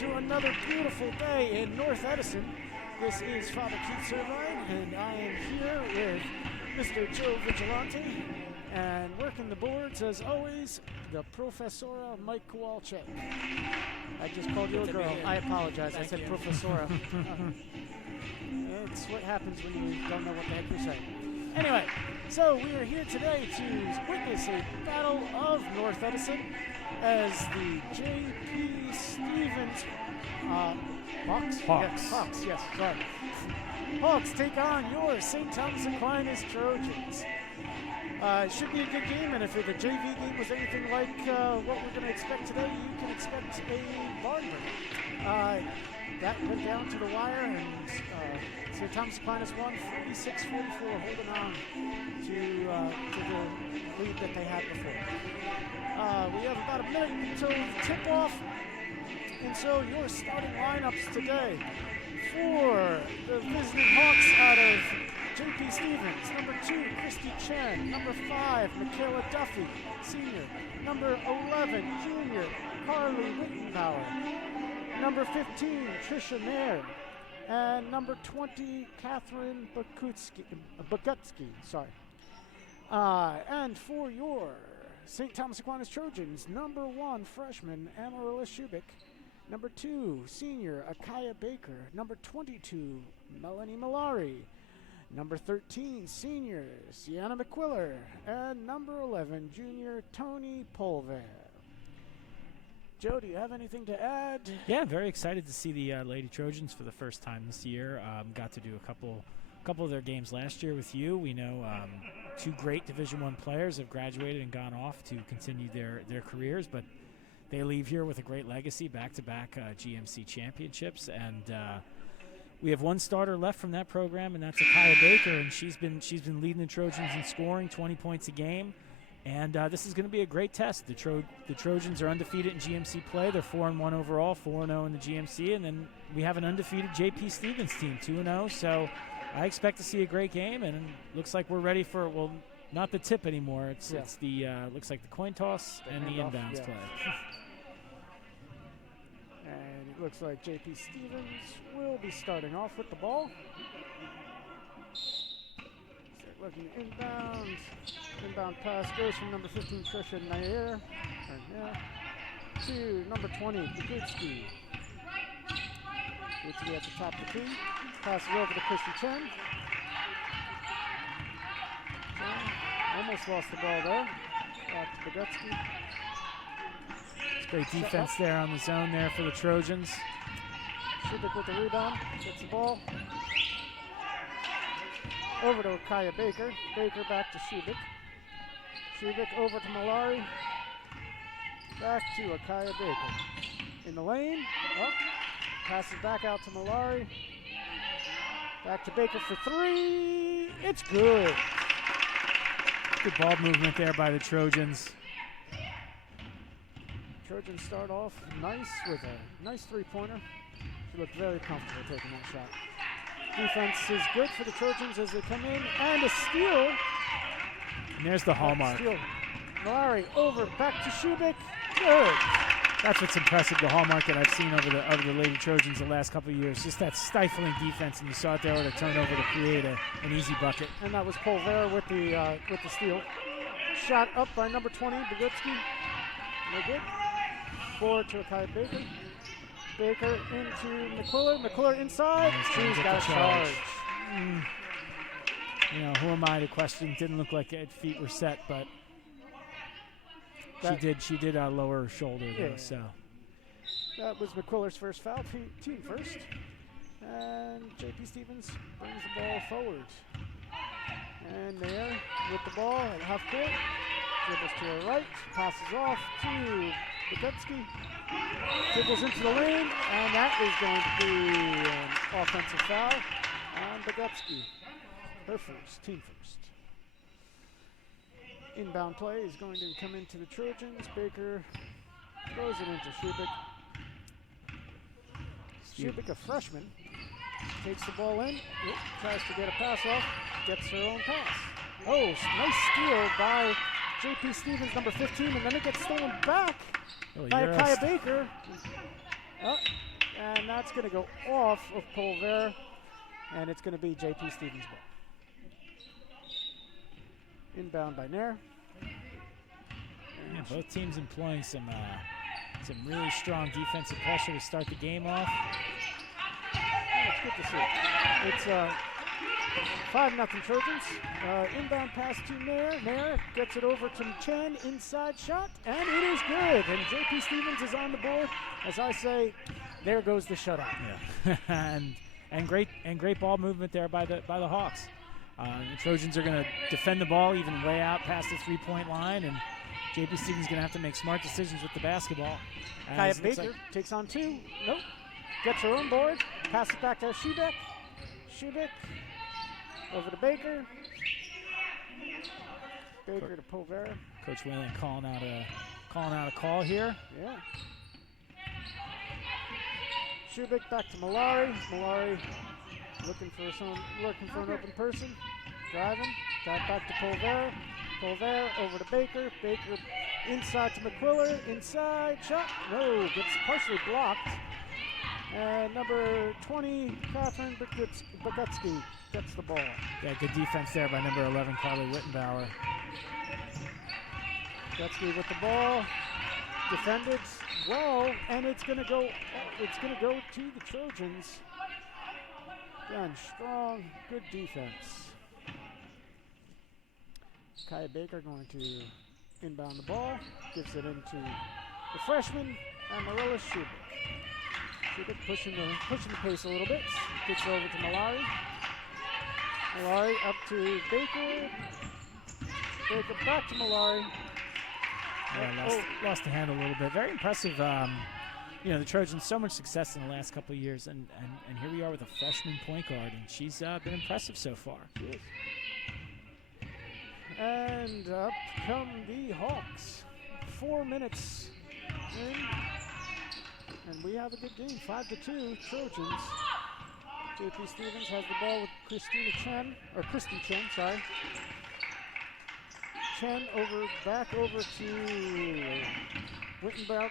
to another beautiful day in North Edison. This is Father Keith Servine, and I am here with Mr. Joe Vigilante, and working the boards, as always, the Professora Mike Kowalczyk. I just called you a girl. I apologize. I said Professora. It's what happens when you don't know what the heck you're saying. Anyway, so we are here today to witness a battle of North Edison as the J.P. Stevens Hawks? Hawks, yes, sorry. Hawks take on your St. Thomas Aquinas Trojans. It should be a good game, and if the JV game was anything like what we're going to expect today, you can expect a barn burner. That went down to the wire, and St. Thomas Aquinas won 46-44, holding on to the lead that they had before. We have about a minute until tip-off, and so your starting lineups today for the visiting Hawks out of J.P. Stevens, number 2, Christy Chen, number 5, Michaela Duffy, senior, number 11, junior, Carly Wittenbauer, number 15, Trisha Nair, and number 20, Catherine Bogutsky, and for your St. Thomas Aquinas Trojans, number 1, freshman, Amarilla Shubik, number 2, senior, Akaya Baker, number 22, Melanie Malari, number 13, senior, Sienna McQuiller, and number 11, junior, Tony Polver. Joe, do you have anything to add? Yeah, very excited to see the Lady Trojans for the first time this year. Got to do a couple of their games last year with you. We know 2 great Division I players have graduated and gone off to continue their careers, but they leave here with a great legacy, back-to-back GMC championships, and we have one starter left from that program, and that's Akaya Baker, and she's been leading the Trojans in scoring, 20 points a game. And this is going to be a great test. The Trojans are undefeated in GMC play. They're 4-1 overall, 4-0 in the GMC, and then we have an undefeated J.P. Stevens team, 2-0. So I expect to see a great game, and it looks like we're ready for, well, not the tip anymore. It's the looks like the coin toss and the inbounds play. And it looks like J.P. Stevens will be starting off with the ball. Looking inbound. Inbound pass goes from number 15, Trisha Nair, to number 20, Bogutsky. Bogutsky at the top of the key. Passes over to Christy Chen. Almost lost the ball there. Back to Bogutsky. Great defense there on the zone there for the Trojans. Shubik with the rebound. Gets the ball. Over to Akaya Baker. Baker back to Shubik. Shubik over to Malari. Back to Akaya Baker. In the lane. Up. Passes back out to Malari. Back to Baker for 3. It's good. Good ball movement there by the Trojans. Trojans start off nice with a nice 3-pointer. She looked very comfortable taking that shot. Defense is good for the Trojans as they come in, and a steal. And there's the hallmark. Steal. Malari over, back to Shubik. Good. That's what's impressive, the hallmark that I've seen over the Lady Trojans the last couple of years. Just that stifling defense, and you saw it there with a turnover to create an easy bucket. And that was Polver with the steal. Shot up by number 20, Bogutsky. No good. 4 to Akaya Baker. Baker into McQuiller. McQuiller inside. She's got a charge. You know, who am I to question? Didn't look like feet were set, but she did lower her shoulder though. So that was McQuiller's first foul, team first. And J.P. Stevens brings the ball forward. And there with the ball at half court. Dribbles to her right. Passes off to Bogutsky. Dribbles into the lane, and that is going to be an offensive foul on Bogutsky. Her first, team first. Inbound play is going to come into the Trojans. Baker throws it into Shubik. Shubik, a freshman, takes the ball in, tries to get a pass off, gets her own pass. Oh, nice steal by J.P. Stevens, number 15, and then it gets stolen back by Akaya Baker. Oh, and that's going to go off of Polvera, and it's going to be J.P. Stevens' ball. Inbound by Nair. Yeah, both teams employing some really strong defensive pressure to start the game off. Oh, it's good to see. It's 5-0 Trojans. Inbound pass to Nair. Nair gets it over to Chen. Inside shot, and it is good. And J.P. Stevens is on the board. As I say, there goes the shutout. Yeah, and great ball movement there by the Hawks. The Trojans are going to defend the ball even way out past the 3-point line, and J.P. Stevens is going to have to make smart decisions with the basketball. Kaya Baker takes on 2. Nope. Gets her own board. Passes back to Shubik. Shubik over to Baker. Baker to Polvera. Coach Whalen calling out a call here. Yeah. Shubik back to Malari. Malari looking for an open person. Driving. Drive back to Polvera. Polvera over to Baker. Baker inside to McQuiller. Inside shot. No, gets partially blocked. And number 20, Catherine Bogutsky gets the ball. Yeah, good defense there by number 11, Carly Wittenbauer. Bogutsky with the ball. Defended well, and it's going to go to the Trojans. Again, strong, good defense. Kaya Baker going to inbound the ball, gives it into the freshman, Amaryllis Shubik. Shubik pushing the pace a little bit, gets over to Malari. Malari up to Baker. Baker back to Malari. Yeah, lost the handle a little bit. Very impressive. The Trojans, so much success in the last couple of years, and here we are with a freshman point guard, and she's been impressive so far. She is. And up come the Hawks. 4 minutes in, and we have a good game. 5-2 Trojans. J.P. Stevens has the ball with Christy Chen, sorry. Chen back over to Wittenbauer,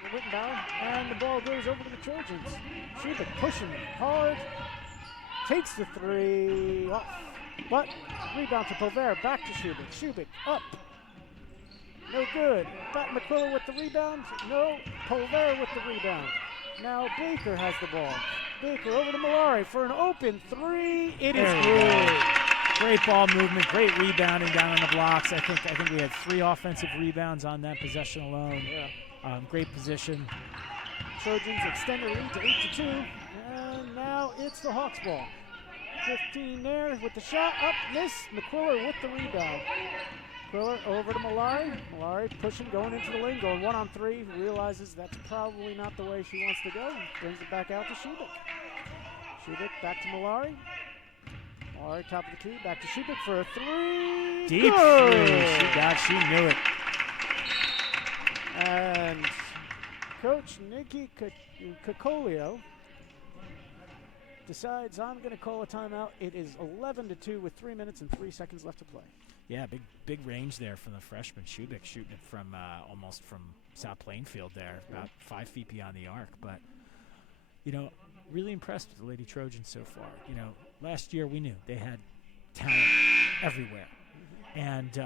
and the ball goes over to the Trojans. Shubik pushing hard, takes the 3 off, but rebound to Polvera, back to Shubik. Shubik up, no good. Back McQuiller with the rebound, no. Polvera with the rebound. Now Baker has the ball. Baker over to Malari for an open 3. It is good. Great ball movement, great rebounding down on the blocks. I think we had 3 offensive rebounds on that possession alone. Yeah. Great position. Trojans extend their lead to 8-2, and now it's the Hawks ball. 15 there with the shot, up, miss. McQuiller with the rebound. McQuiller over to Malari. Malari pushing, going into the lane, going 1-on-3. Realizes that's probably not the way she wants to go. Brings it back out to Shubik. Shubik back to Malari. Malari top of the key, back to Shubik for a 3. Deep three. She knew it. And Coach Nikki Cacolio decides I'm going to call a timeout. It is 11-2 with 3 minutes and 3 seconds left to play. Yeah, big range there from the freshman Shubik, shooting it from almost from South Plainfield there, about 5 feet beyond the arc. But, really impressed with the Lady Trojans so far. Last year we knew they had talent everywhere. And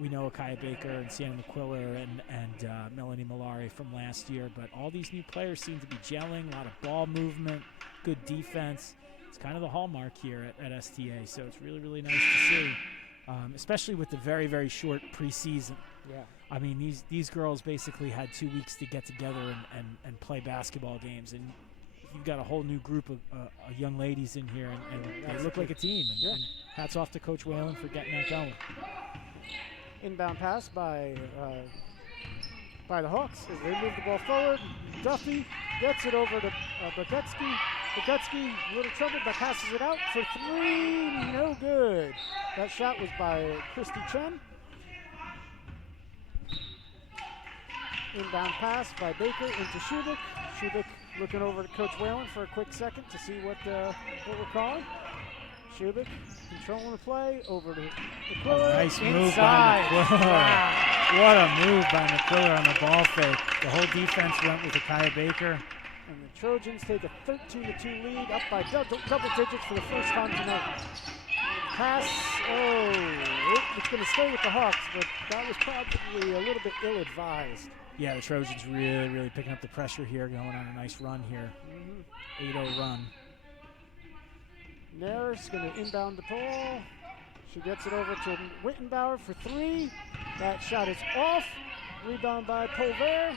we know Akaya Baker and Sienna McQuiller and Melanie Malari from last year, but all these new players seem to be gelling, a lot of ball movement, good defense. It's kind of the hallmark here at STA, so it's really, really nice to see, especially with the very, very short preseason. Yeah. I mean, these girls basically had 2 weeks to get together and play basketball games, and you've got a whole new group of young ladies in here, and they look like a team. And hats off to Coach Whalen for getting that going. Inbound pass by the Hawks as they move the ball forward. Duffy gets it over to Bogutsky. Bogutsky, a little trouble, but passes it out for 3. No good. That shot was by Christy Chen. Inbound pass by Baker into Shubik. Shubik looking over to Coach Whalen for a quick second to see what we're calling. Shubik controlling the play over to McQuiller. Nice move inside. by McQuiller. Wow. What a move by McQuiller on the ball fake. The whole defense went with Akaya Baker. And the Trojans take a 13-2 lead, up by double digits for the first time tonight. Pass, it's going to stay with the Hawks, but that was probably a little bit ill-advised. Yeah, the Trojans really picking up the pressure here, going on a nice run here. 8-0 run. Nair's going to inbound the ball. She gets it over to Wittenbauer for 3. That shot is off. Rebound by Polver.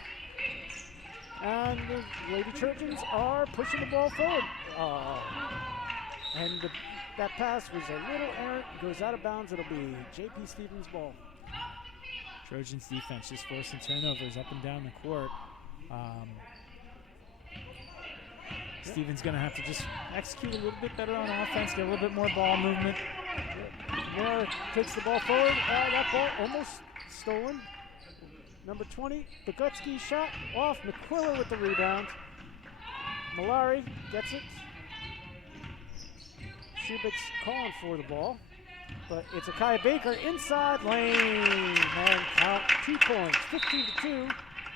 And the Lady Trojans are pushing the ball forward. And that pass was a little errant. Goes out of bounds. It'll be J.P. Stevens' ball. Trojans defense just forcing turnovers up and down the court. Stevens going to have to just execute a little bit better on offense, get a little bit more ball movement. Nair takes the ball forward. That ball almost stolen. Number 20, Bogutsky shot off. McQuiller with the rebound. Malari gets it. Shubik's calling for the ball, but it's Akaya Baker inside lane, and count 2 points, 15-2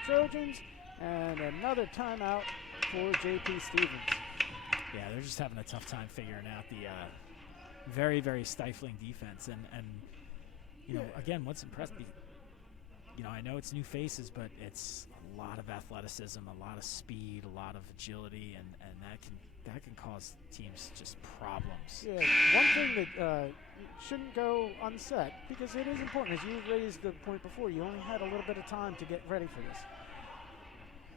Trojans, and another timeout for J.P. Stevens. Yeah, they're just having a tough time figuring out the very stifling defense, and you know, again, what's impressed me, you know, I know it's new faces, but it's a lot of athleticism, a lot of speed, a lot of agility, and that can cause teams just problems. Yeah, one thing that shouldn't go unsaid, because it is important, as you raised the point before, you only had a little bit of time to get ready for this.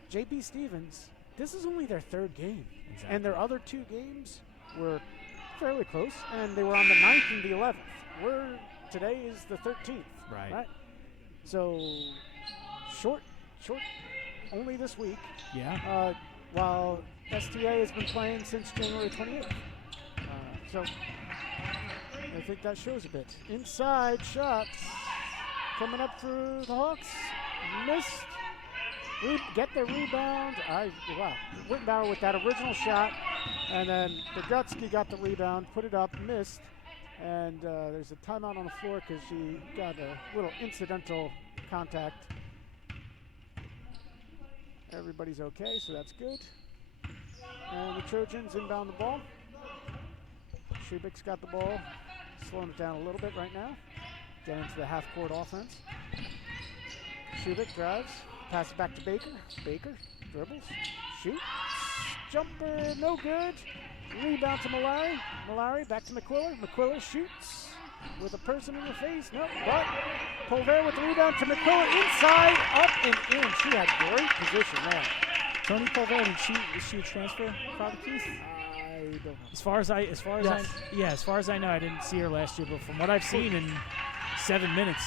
J.P. Stevens, this is only their 3rd game, and their other 2 games were fairly close, and they were on the 9th and the 11th. Today is the 13th, right? So short, only this week. Yeah. While STA has been playing since January 28th. So I think that shows a bit. Inside shots coming up for the Hawks. Missed. Get the rebound. Wow. Wittenbauer with that original shot. And then Bogutsky got the rebound, put it up, missed. And there's a timeout on the floor because she got a little incidental contact. Everybody's okay, so that's good. And the Trojans inbound the ball. Shubik's got the ball, slowing it down a little bit right now. Getting into the half-court offense. Shubik drives, passes back to Baker. Baker dribbles, shoots, jumper, no good. Rebound to Malari. Malari back to McQuiller. McQuiller shoots with a person in the face. No, but Polver with the rebound to McQuiller inside, up and in. She had great position there. Tony Polver, is she a transfer, Father Keith? I don't know. As far as I know, I didn't see her last year, but from what I've seen in 7 minutes,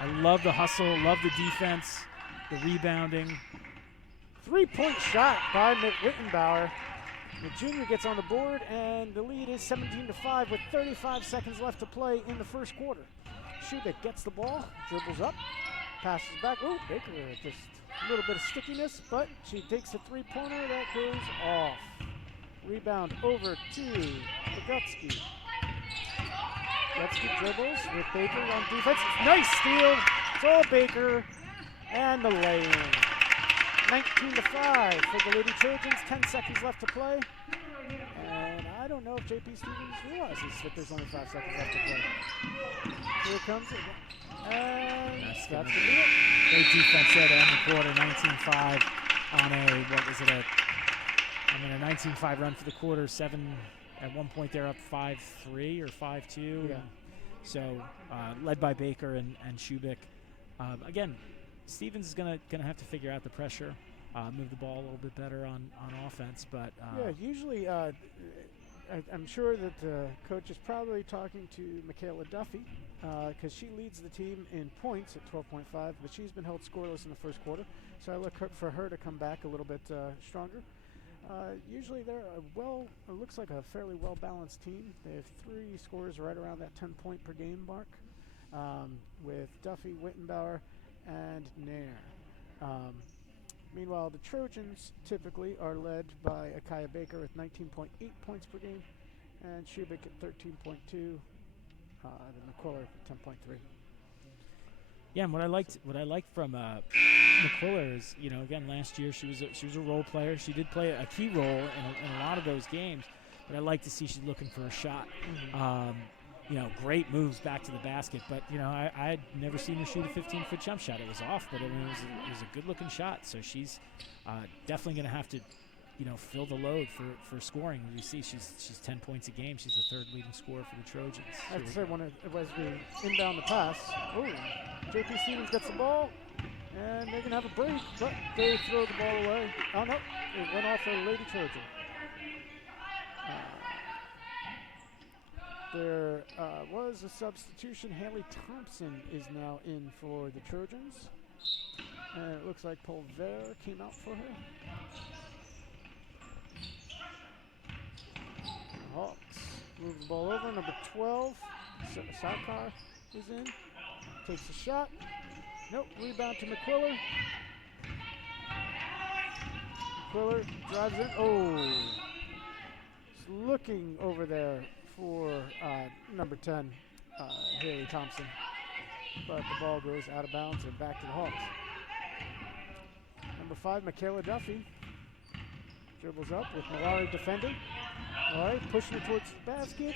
I love the hustle, love the defense, the rebounding. 3-point shot by Wittenbauer. The junior gets on the board, and the lead is 17-5 with 35 seconds left to play in the first quarter. Shubik gets the ball, dribbles up, passes back. Oh, Baker just a little bit of stickiness, but she takes a 3-pointer that goes off. Rebound over to Bogutsky. Bogutsky dribbles with Baker on defense. Nice steal. It's all Baker and the lane. 19-5 for the Lady Trojans. 10 seconds left to play. And I don't know if J.P. Stevens realizes that there's only 5 seconds left to play. Here it comes. And that's going to be it. Great defense there to end the quarter. 19-5 on a 19-5 run for the quarter. 7 at one point they're up 5-3 or 5-2. Yeah. So led by Baker and Shubik. Again, Stevens is gonna have to figure out the pressure, move the ball a little bit better on offense. But yeah, usually I'm sure that the coach is probably talking to Michaela Duffy because she leads the team in points at 12.5, but she's been held scoreless in the first quarter. So I look for her to come back a little bit stronger. Usually they're it looks like a fairly well-balanced team. They have 3 scorers right around that 10-point per game mark with Duffy, Wittenbauer, and Nair. Meanwhile, the Trojans typically are led by Akaya Baker with 19.8 points per game, and Shubik at 13.2, and McQuiller at 10.3. Yeah, and what I liked from McQuiller is, again, last year she was a role player. She did play a key role in a lot of those games, but I like to see she's looking for a shot. Great moves back to the basket, but I had never seen her shoot a 15-foot jump shot. It was off, but it was a good-looking shot. So she's definitely going to have to, fill the load for scoring. You see, she's 10 points a game. She's the third leading scorer for the Trojans. I have to say, as we inbound the pass, J.P. Stevens gets the ball, and they're going to have a break, but they throw the ball away. Oh, no, it went off a Lady Trojan. There was a substitution. Haley Thompson is now in for the Trojans. And it looks like Pulver came out for her. The Hawks move the ball over. Number 12, Sarkar is in. Takes a shot. Nope, rebound to McQuiller. McQuiller drives in. Oh, he's looking over there for number 10, Haley Thompson. But the ball goes out of bounds and back to the Hawks. Number 5, Michaela Duffy. Dribbles up with Malari defending. Malari pushing it towards the basket.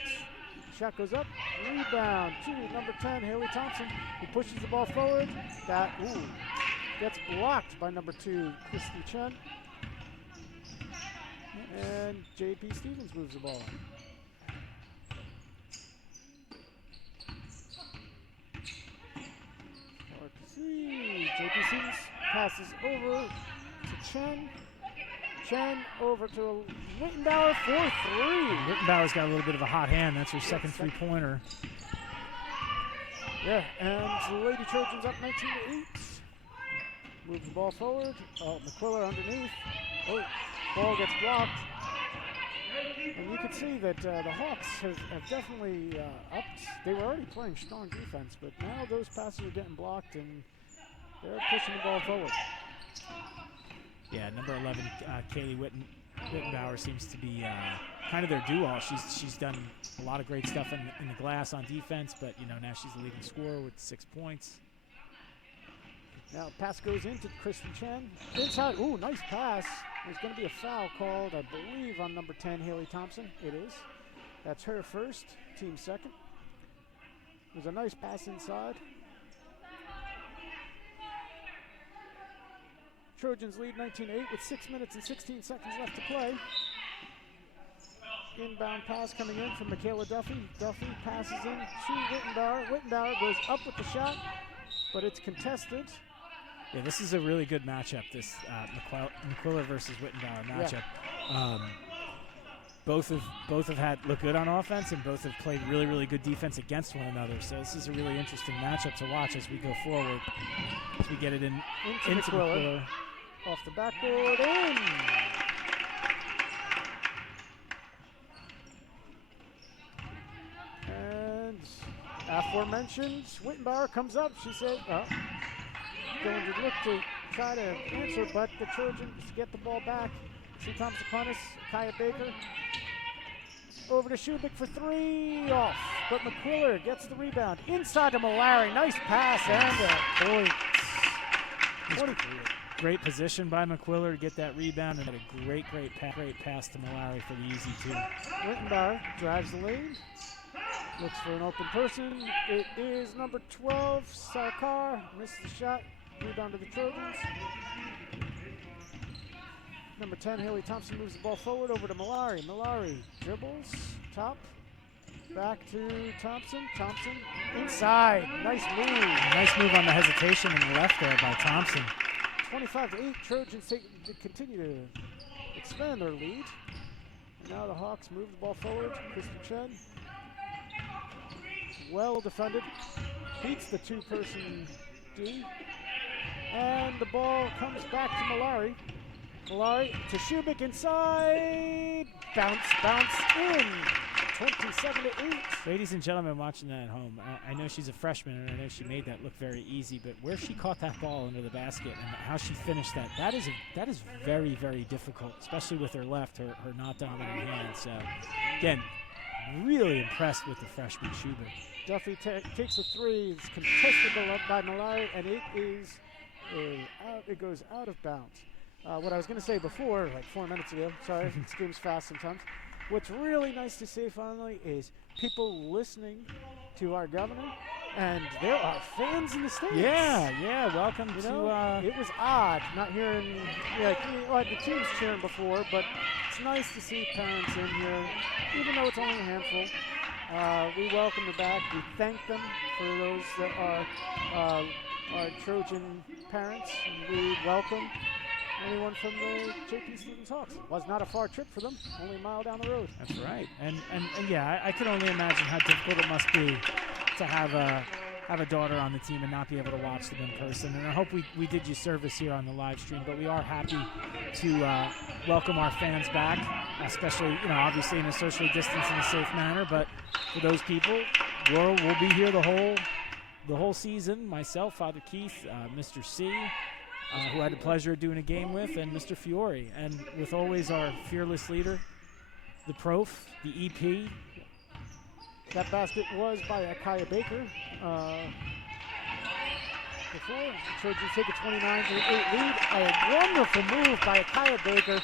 Shot goes up. Rebound to number 10, Haley Thompson, who pushes the ball forward. That gets blocked by number 2, Christy Chen. And J.P. Stevens moves the ball on. J.P. Stevens passes over to Chen. Chen over to Wittenbauer for 3. Wittenbauer's got a little bit of a hot hand. That's her second three-pointer. Yeah, and the Lady Trojans up 19-8. Move the ball forward. McQuiller underneath. Ball gets blocked. And you can see that the Hawks have definitely upped. They were already playing strong defense, but now those passes are getting blocked, and they're pushing the ball forward. Yeah, number 11, Kaylee Wittenbauer seems to be kind of their do-all. She's done a lot of great stuff in the glass on defense, but now she's the leading scorer with 6 points. Now pass goes into Kristen Chen. Inside, nice pass. There's going to be a foul called, I believe, on number 10, Haley Thompson. It is. That's her first, team second. There's a nice pass inside. Trojans lead 19-8 with 6 minutes and 16 seconds left to play. Inbound pass coming in from Michaela Duffy. Duffy passes in to Wittenbauer. Wittenbauer goes up with the shot, but it's contested. Yeah, this is a really good matchup, this McQuiller versus Wittenbauer matchup. Yeah. Both have had look good on offense, and both have played really, really good defense against one another. So this is a really interesting matchup to watch as we go forward. As we get it into McQuiller. Off the backboard, in! And aforementioned Wittenbauer comes up. She said, going to look to try to answer, but the Trojans get the ball back. See Thomas Aquinas, Kaya Baker. Over to Shubik for 3, off. But McQuiller gets the rebound. Inside to Malari, nice pass and a point. Great position by McQuiller to get that rebound, and had a great pass to Malari for the easy 2. Wittenbauer drives the lane, looks for an open person. It is number 12, Sarkar, missed the shot. Rebound to the Trojans. Number 10, Haley Thompson moves the ball forward over to Malari. Malari dribbles, top, back to Thompson. Thompson inside, nice move. Nice move on the hesitation in the left there by Thompson. 25-8, Trojans continue to expand their lead. And now the Hawks move the ball forward. Kristen Chen, well defended, beats the 2-person D. And the ball comes back to Malari. Malari to Shubik inside. Bounce in. 27-8. Ladies and gentlemen watching that at home, I know she's a freshman, and I know she made that look very easy, but where she caught that ball under the basket and how she finished that is very, very difficult, especially with her left, her not dominant hand. So, again, really impressed with the freshman Shubik. Duffy takes a 3. It's contested by Malari, and it is It goes out of bounds. What I was going to say before, like 4 minutes ago, sorry, this game's fast sometimes. What's really nice to see finally is people listening to our governor, and there are fans in the stands. Yeah, welcome You to. know, it was odd not hearing, like the team's cheering before, but it's nice to see parents in here, even though it's only a handful. We welcome them back. We thank them for those that are Trojan parents, and we welcome anyone from the J.P. Stevens Hawks. Was not a far trip for them, only a mile down the road. That's right. And yeah, I can only imagine how difficult it must be to have a daughter on the team and not be able to watch them in person. And I hope we did you service here on the live stream, but we are happy to welcome our fans back, especially, obviously in a socially distanced and a safe manner. But for those people, we'll be here the whole season. Myself, Father Keith, Mr. C, who I had the pleasure of doing a game with, and Mr. Fiore. And with always our fearless leader, the Prof, the EP. That basket was by Akaya Baker. Before the Trojans take a 29-8 lead. A wonderful move by Akaya Baker.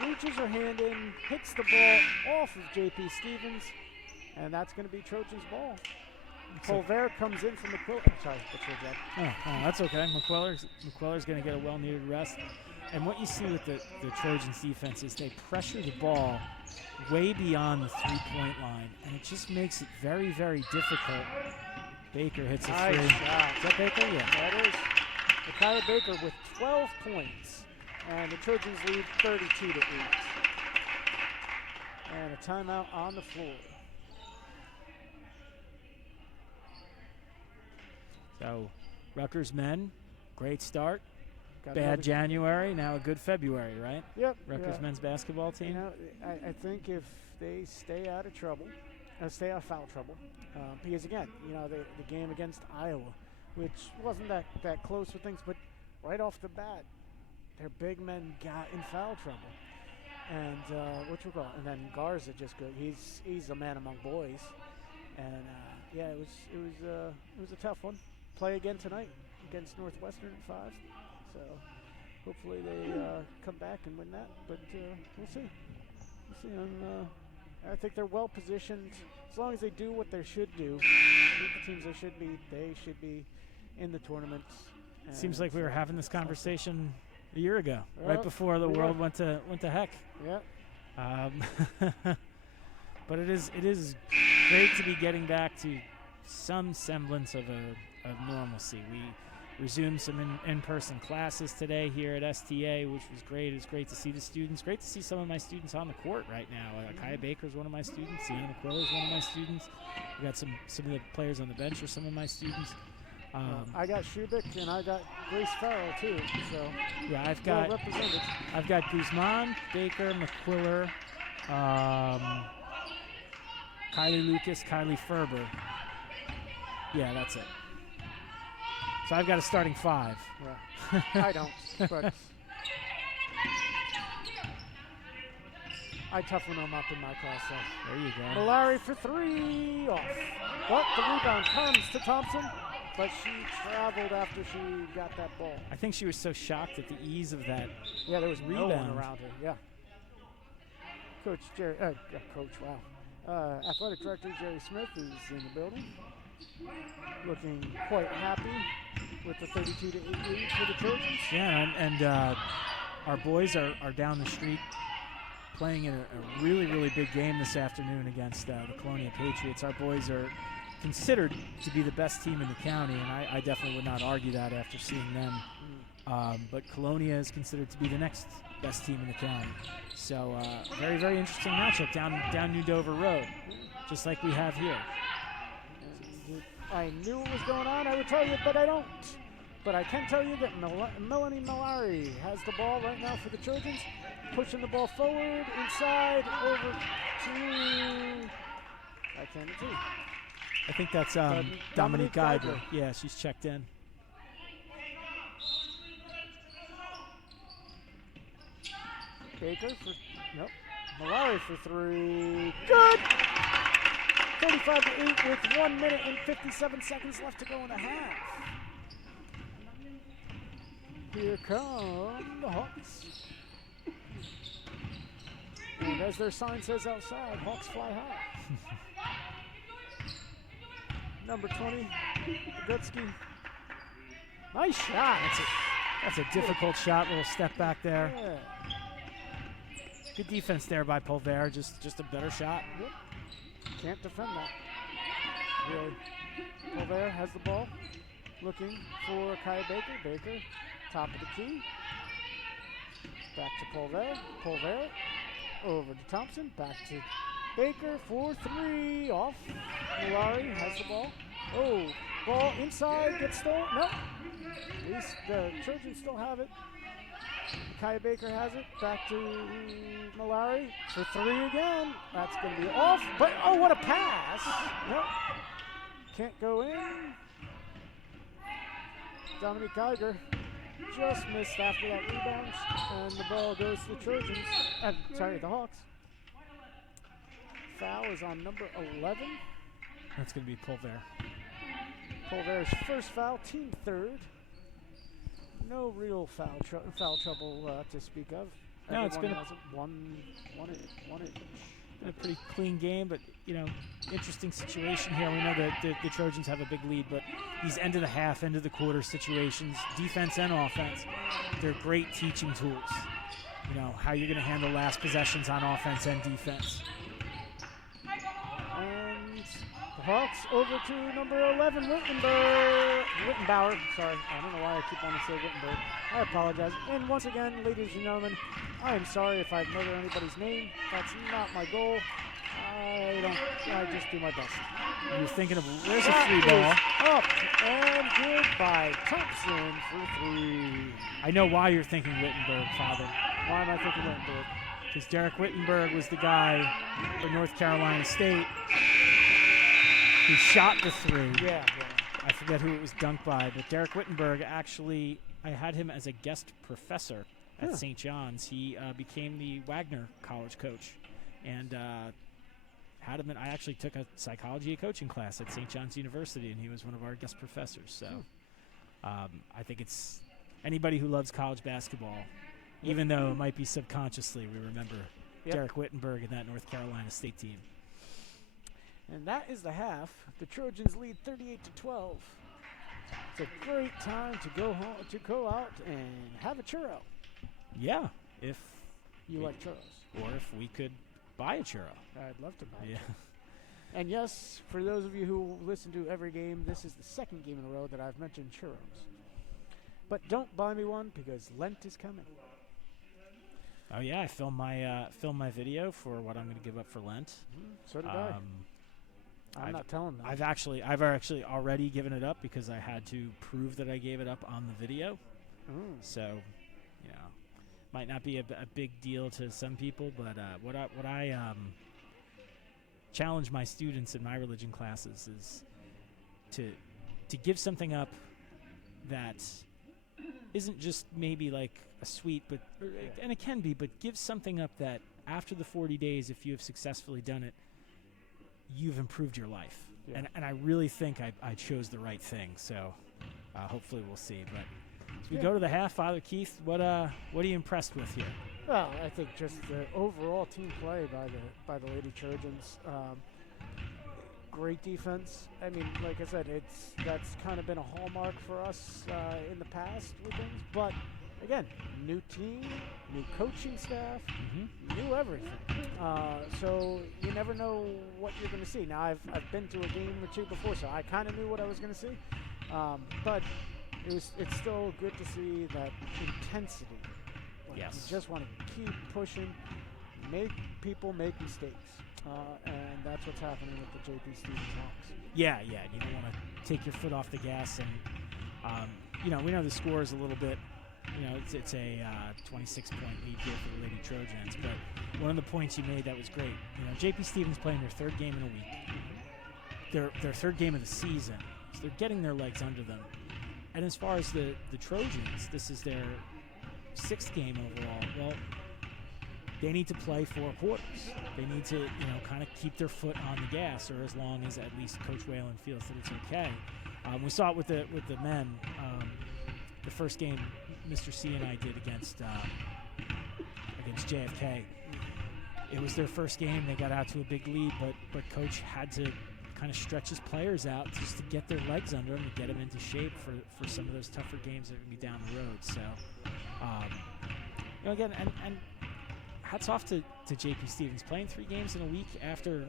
Reaches her hand in, hits the ball off of J.P. Stevens, and that's going to be Trojans' ball. Colvert comes in from McQuiller. Sorry, that's your job. Oh, that's okay. McQuiller's going to get a well-needed rest. And what you see with the Trojans' defense is they pressure the ball way beyond the three-point line, and it just makes it very, very difficult. Baker hits a nice three. Shot. Is that Baker? Yeah. That is. Akaya Baker with 12 points, and the Trojans lead 32-8. And a timeout on the floor. So, Rutgers men, great start. Got Bad another- January, now a good February, right? Yep. Rutgers men's basketball team. I think if they stay out of trouble, stay out of foul trouble, because again, the game against Iowa, which wasn't that close with things, but right off the bat, their big men got in foul trouble, and and then Garza just good. He's a man among boys, and it was a tough one. Play again tonight against Northwestern at 5. So hopefully they come back and win that, but we'll see. And I think they're well positioned as long as they do what they should do. The teams they should be in the tournament. Seems like we were having this conversation a year ago, right before the world went to heck. Yeah. But it is great to be getting back to some semblance of normalcy. We resumed some in-person classes today here at STA, which was great. It's great to see the students. Great to see some of my students on the court right now. Kaya Baker is one of my students. Sienna McQuiller is one of my students. We got some of the players on the bench are some of my students. I got Shubik and I got Grace Farrell too. So yeah, I've got Guzman, Baker, McQuiller, Kylie Lucas, Kylie Ferber. Yeah, that's it. So I've got a starting 5. Yeah. I don't, but I toughen them up in my class. So. There you go. Malari for 3 off. But the rebound comes to Thompson, but she traveled after she got that ball. I think she was so shocked at the ease of that. Yeah, there was rebound. No one around her. Yeah. Athletic Director Jerry Smith is in the building, looking quite happy with the 32-8 lead for the Trojans. Yeah, and our boys are down the street playing in a really, really big game this afternoon against the Colonia Patriots. Our boys are considered to be the best team in the county, and I definitely would not argue that after seeing them. But Colonia is considered to be the next best team in the county. So very, very interesting matchup down New Dover Road, just like we have here. I knew what was going on, I would tell you, but I don't. But I can tell you that Melanie Malari has the ball right now for the Trojans, pushing the ball forward, inside, over to I think that's Dominique Geiger. Yeah, she's checked in. Baker Malari for 3. Good! 35-8 with 1 minute and 57 seconds left to go in the half. Here come the Hawks. And as their sign says outside, Hawks fly high. Number 20, Gutsky. Nice shot. That's a difficult shot. Little step back there. Yeah. Good defense there by Pulver. Just a better shot. Yep. Can't defend that. Really. Pulver has the ball. Looking for Kaya Baker. Baker, top of the key. Back to Pulver. Pulver. Over to Thompson. Back to Baker for 3. Off. Mulari has the ball. Oh, ball inside. Gets stolen. Nope. At least the Trojans still have it. Kaya Baker has it. Back to Mulari for 3 again. That's going to be off. But, oh, what a pass. Nope. Can't go in. Dominique Geiger just missed after that rebound. And the ball goes to the Trojans. The Hawks. Foul is on number 11. That's going to be Pulver. Pulver's first foul, team third. No real foul trouble to speak of. No, it's been one inch. Been a pretty clean game, but interesting situation here. We know that the Trojans have a big lead, but these end of the half, end of the quarter situations, defense and offense, they're great teaching tools. How you're going to handle last possessions on offense and defense. And the Hawks over to number 11, Wittenbauer. Sorry, I don't know why I keep wanting to say Wittenberg. I apologize. And once again, ladies and gentlemen, I am sorry if I murder anybody's name. That's not my goal. I just do my best. You're thinking of, there's a free ball. Up and good by Thompson for 3. I know why you're thinking Wittenberg, Father. Why am I thinking Wittenberg? Because Derek Wittenberg was the guy for North Carolina State who shot the 3. Yeah. I forget who it was dunked by, but Derek Wittenberg actually, I had him as a guest professor at St. John's. He became the Wagner College coach, and had him. I actually took a psychology and coaching class at St. John's University, and he was one of our guest professors. So I think it's anybody who loves college basketball, even though it might be subconsciously, we remember Derek Wittenberg and that North Carolina State team. And that is the half. The Trojans lead 38-12. It's a great time to go home, to go out and have a churro. Yeah, if you like churros, or if we could buy a churro. I'd love to buy. Yeah. And yes, for those of you who listen to every game, this is the second game in a row that I've mentioned churros. But don't buy me one because Lent is coming. Oh yeah, I filmed my video for what I'm going to give up for Lent. So did I. I'm not telling them. I've actually already given it up because I had to prove that I gave it up on the video. So, might not be a big deal to some people, but what I challenge my students in my religion classes is to give something up that isn't just maybe like a sweet, and it can be, but give something up that after the 40 days, if you have successfully done it, you've improved your life. Yeah. And I really think I chose the right thing. So hopefully we'll see. But as we go to the half, Father Keith, what are you impressed with here? Well, I think just the overall team play by the Lady Trojans. Great defense. I mean, like I said, that's kind of been a hallmark for us in the past with things. But again, new team, new coaching staff, new everything. So you never know what you're going to see. Now, I've been to a game or two before, so I kind of knew what I was going to see. But it's still good to see that intensity. Like, yes. You just want to keep pushing, make people make mistakes. And that's what's happening with the JP Stevens Hawks. Yeah. You don't want to take your foot off the gas. And, we know the score is a little bit. It's a 26-point lead here for the Lady Trojans. But one of the points you made that was great. JP Stevens playing their third game in a week. Their third game of the season. So they're getting their legs under them. And as far as the Trojans, this is their 6th game overall. Well, they need to play 4 quarters. They need to, kind of keep their foot on the gas, or as long as at least Coach Whalen feels that it's okay. We saw it with the men. The first game, Mr. C and I did against JFK. It was their first game. They got out to a big lead, but Coach had to kind of stretch his players out just to get their legs under them, to get them into shape for some of those tougher games that are going to be down the road. So, again, and hats off to JP Stevens, playing 3 games in a week after,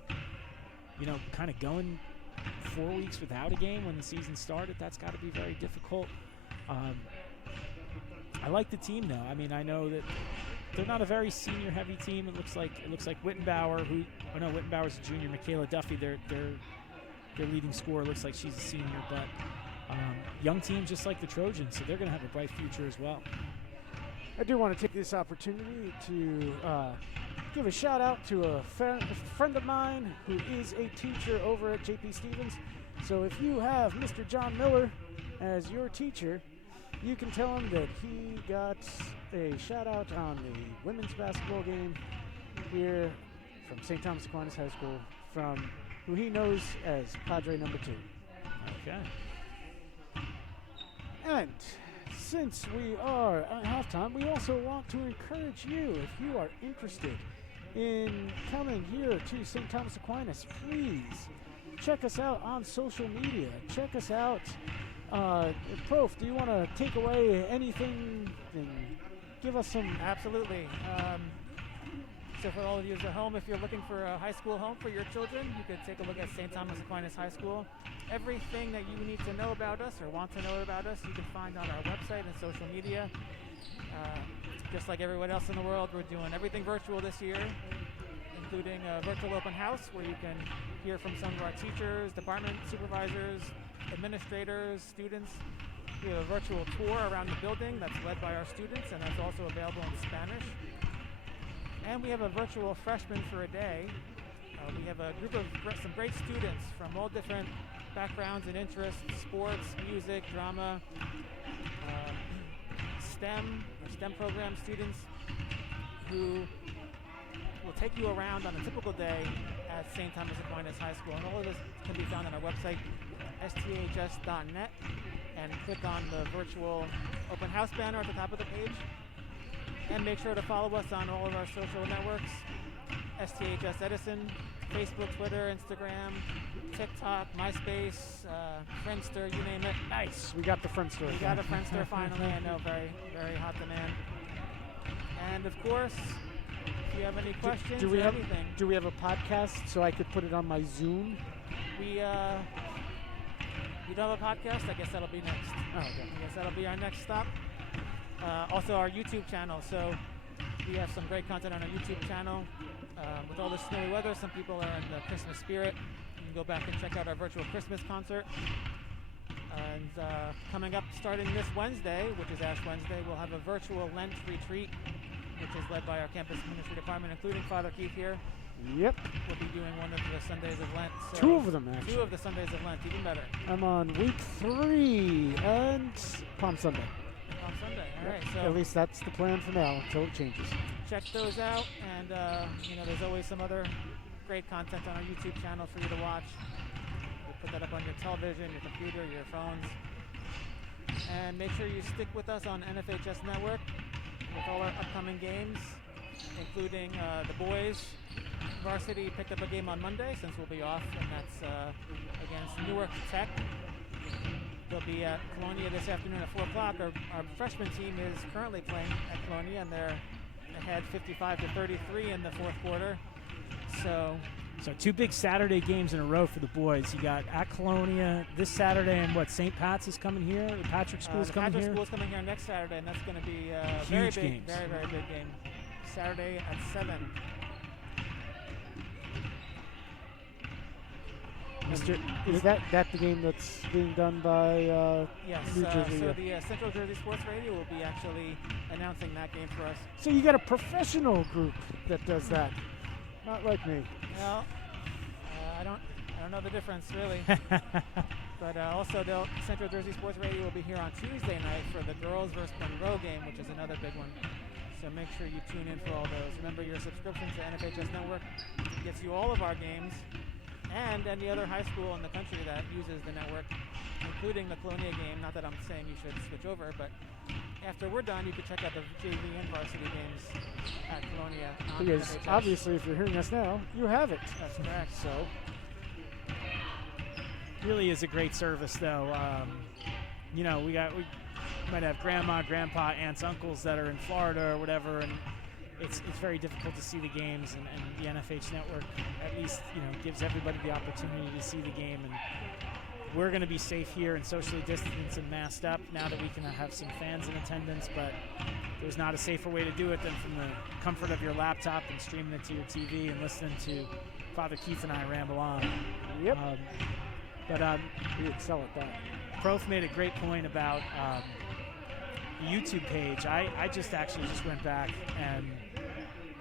kind of going 4 weeks without a game when the season started. That's got to be very difficult. I like the team, though. I mean, I know that they're not a very senior-heavy team. It looks like Wittenbauer, Wittenbauer's a junior. Michaela Duffy, their leading scorer, looks like she's a senior. But young team, just like the Trojans, so they're going to have a bright future as well. I do want to take this opportunity to give a shout out to a friend of mine who is a teacher over at JP Stevens. So if you have Mr. John Miller as your teacher, you can tell him that he got a shout out on the women's basketball game here from St. Thomas Aquinas High School from who he knows as Padre number 2. Okay. And since we are at halftime, we also want to encourage you, if you are interested in coming here to St. Thomas Aquinas, please check us out on social media. Check us out. Prof, do you want to take away anything and give us some? Absolutely. So for all of you at home, if you're looking for a high school home for your children, you could take a look at St. Thomas Aquinas High School. Everything that you need to know about us or want to know about us, you can find on our website and social media. Just like everyone else in the world, we're doing everything virtual this year, including a virtual open house where you can hear from some of our teachers, department supervisors, administrators, students. We have a virtual tour around the building that's led by our students, and that's also available in Spanish. And we have a virtual freshman for a day. We have a group of some great students from all different backgrounds and interests: sports, music, drama, STEM program students who will take you around on a typical day at St. Thomas Aquinas High School. And all of this can be found on our website, sths.net, and click on the virtual open house banner at the top of the page. And make sure to follow us on all of our social networks, STHS Edison, Facebook, Twitter, Instagram, TikTok, MySpace, Friendster, you name it. Nice. We got the Friendster. We got a Friendster finally. I know, very, very hot demand. And of course, if you have any questions or anything. Do we have a podcast so I could put it on my Zoom? We don't have a podcast. I guess that'll be next. Oh, okay. I guess that'll be our next stop. Also our YouTube channel. So we have some great content on our YouTube channel. With all the snowy weather, some people are in the Christmas spirit. You can go back and check out our virtual Christmas concert. And coming up starting this Wednesday, which is Ash Wednesday, we'll have a virtual Lent retreat, which is led by our campus ministry department, including Father Keith here. Yep. We'll be doing one of the Sundays of Lent. So 2 of them, actually. 2 of the Sundays of Lent, even better. I'm on week 3 and Palm Sunday. On Sunday, all right. So at least that's the plan for now until it changes. Check those out, and there's always some other great content on our YouTube channel for you to watch. We'll put that up on your television, your computer, your phones. And make sure you stick with us on NFHS Network with all our upcoming games, including the boys. Varsity picked up a game on Monday since we'll be off, and that's against Newark Tech. They'll be at Colonia this afternoon at 4 o'clock. Our freshman team is currently playing at Colonia, and they're ahead 55-33 in the 4th quarter. So 2 big Saturday games in a row for the boys. You got at Colonia this Saturday, and St. Pat's is coming here. The Patrick School's coming here. Patrick School's coming here next Saturday, and that's going to be a huge very big, games. very, very big game. Saturday at 7. Is that the game that's being done by yes, New Jersey? So the Central Jersey Sports Radio will be actually announcing that game for us. So you got a professional group that does that, not like me. Well, I don't know the difference really. But also Central Jersey Sports Radio will be here on Tuesday night for the girls versus Monroe game, which is another big one. So make sure you tune in for all those. Remember, your subscription to NFHS Network gets you all of our games, and any other high school in the country that uses the network, including the Colonia game. Not that I'm saying you should switch over, but after we're done, you can check out the JV and varsity games at Colonia. On Because FHS. obviously, if you're hearing us now, you have it. That's correct. So, Really is a great service, though. You know, we might have grandma, grandpa, aunts, uncles that are in Florida or whatever, and it's very difficult to see the games. And the NFH network at least gives everybody the opportunity to see the game. And we're going to be safe here and socially distanced and masked up now that we can have some fans in attendance. But there's not a safer way to do it than from the comfort of your laptop and streaming it to your TV and listening to Father Keith and I ramble on. yep, But we excel at that. Prof made a great point about the YouTube page. I just went back and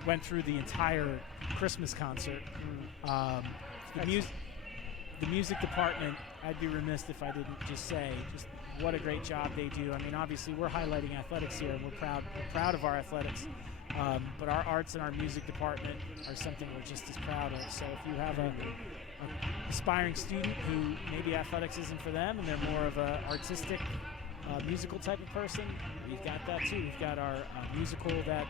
went through the entire Christmas concert. The music department, I'd be remiss if I didn't just say just what a great job they do. I mean, obviously we're highlighting athletics here, and we're proud of our athletics. But our arts and our music department are something we're just as proud of. So if you have an aspiring student who maybe athletics isn't for them and they're more of an artistic, musical type of person, we've got that too. We've got our musical that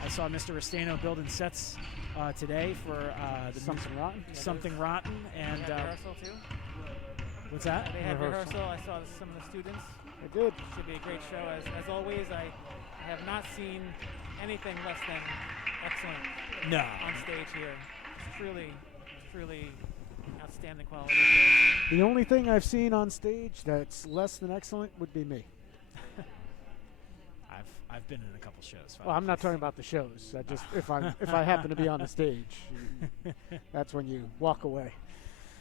I saw Mr. Restaino building sets today for the Something Rotten. Something Rotten. And They had rehearsal too. what's that? They had Rehearsal. rehearsal. I saw some of the students. I did. Should be a great show. As always, I have not seen anything less than excellent No. on stage here. It's truly outstanding quality. The only thing I've seen on stage that's less than excellent would be me. I've been in a couple shows. Well, I'm not talking about the shows. I just if I happen to be on the stage, that's when you walk away.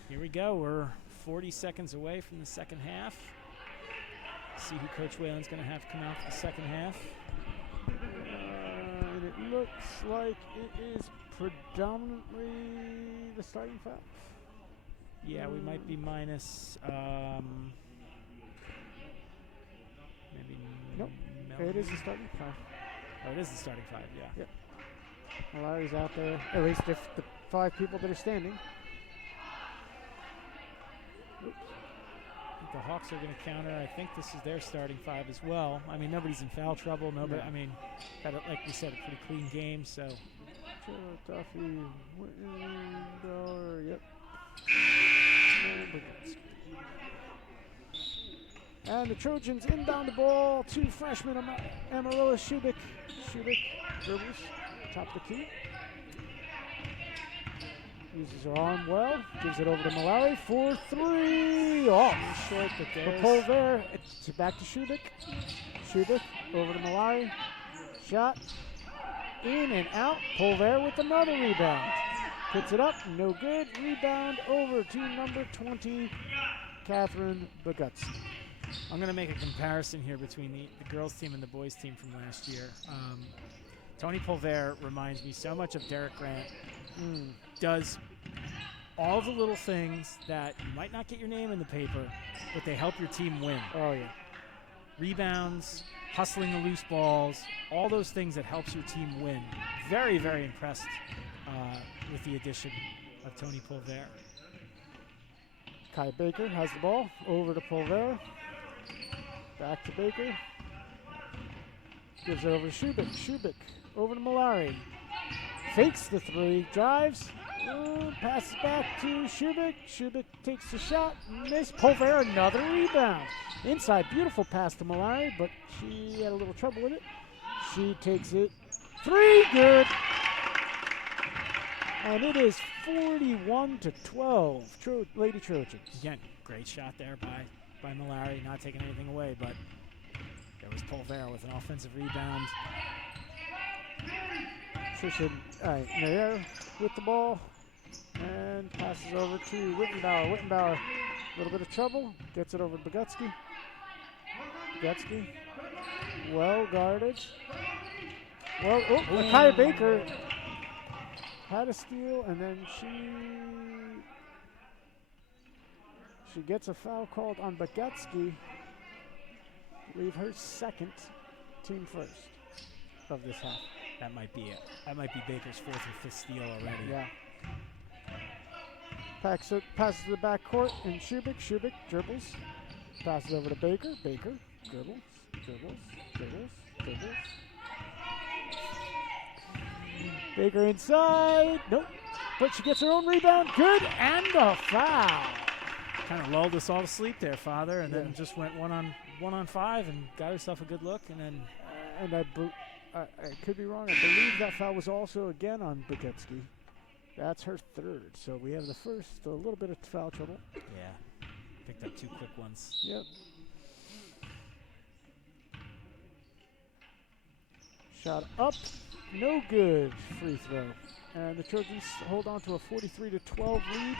Here we go. We're 40 seconds away from the second half. See who Coach Whalen's going to have come out for the second half. And it looks like it is predominantly the starting five. Yeah, we might be minus. Maybe. Nope. It is the starting five. Oh, it is the starting five. Yeah. Yep. Larry's out there. At least if the 5 people that are standing. Oops. I think the Hawks are going to counter. I think this is their starting five as well. I mean, nobody's in foul trouble. Nobody. No. I mean, had like we said, a pretty clean game. So. Joe Duffy, Whitendauer, yep. And the Trojans inbound the ball to freshman Amarillo Shubik. Shubik dribbles, top of the key. Uses her arm well, gives it over to Malari for 3. Off. Short, but For there's. Polver, it's back to Shubik. Shubik over to Malari. Shot. In and out. Polver with another rebound. Puts it up. No good. Rebound over to number 20, Catherine Bogutsky. I'm going to make a comparison here between the girls' team and the boys' team from last year. Tony Polver reminds me so much of Derek Grant. Does all the little things that you might not get your name in the paper, but they help your team win. Oh, yeah. Rebounds, hustling the loose balls, all those things that helps your team win. Very, very impressed with the addition of Tony Polver. Kai Baker has the ball. Over to Polver. Back to Baker. Gives it over to Shubik. Shubik over to Malari. Fakes the 3. Drives. Passes back to Shubik. Shubik takes the shot. Miss. Polver another rebound. Inside. Beautiful pass to Malari, but she had a little trouble with it. She takes it. 3. Good. And it is 41-12. Lady Trojans. Again, great shot there by Malari, not taking anything away, but there was Polver with an offensive rebound. Trisha Nair with the ball and passes over to Wittenbauer. Wittenbauer, a little bit of trouble, gets it over to Bogutsky. Bogutsky, well guarded. Well, Kaya Baker had a steal, and then she gets a foul called on Bogutsky. I believe her second, team first of this half. That might be it. That might be Baker's 4th or 5th steal already. Yeah. Passes to the backcourt, and Shubik dribbles. Passes over to Baker. Baker dribbles. Dribbles. Baker inside. Nope. But she gets her own rebound. Good. And a foul. Kind of lulled us all to sleep there, Father, and then just went one on 5 and got herself a good look, and then. And I could be wrong. I believe that foul was also again on Buketsky. That's her third. So we have the first, a little bit of foul trouble. Yeah. Picked up 2 quick ones. Yep. Shot up. No good. Free throw. And the Trojans hold on to a 43-12 lead.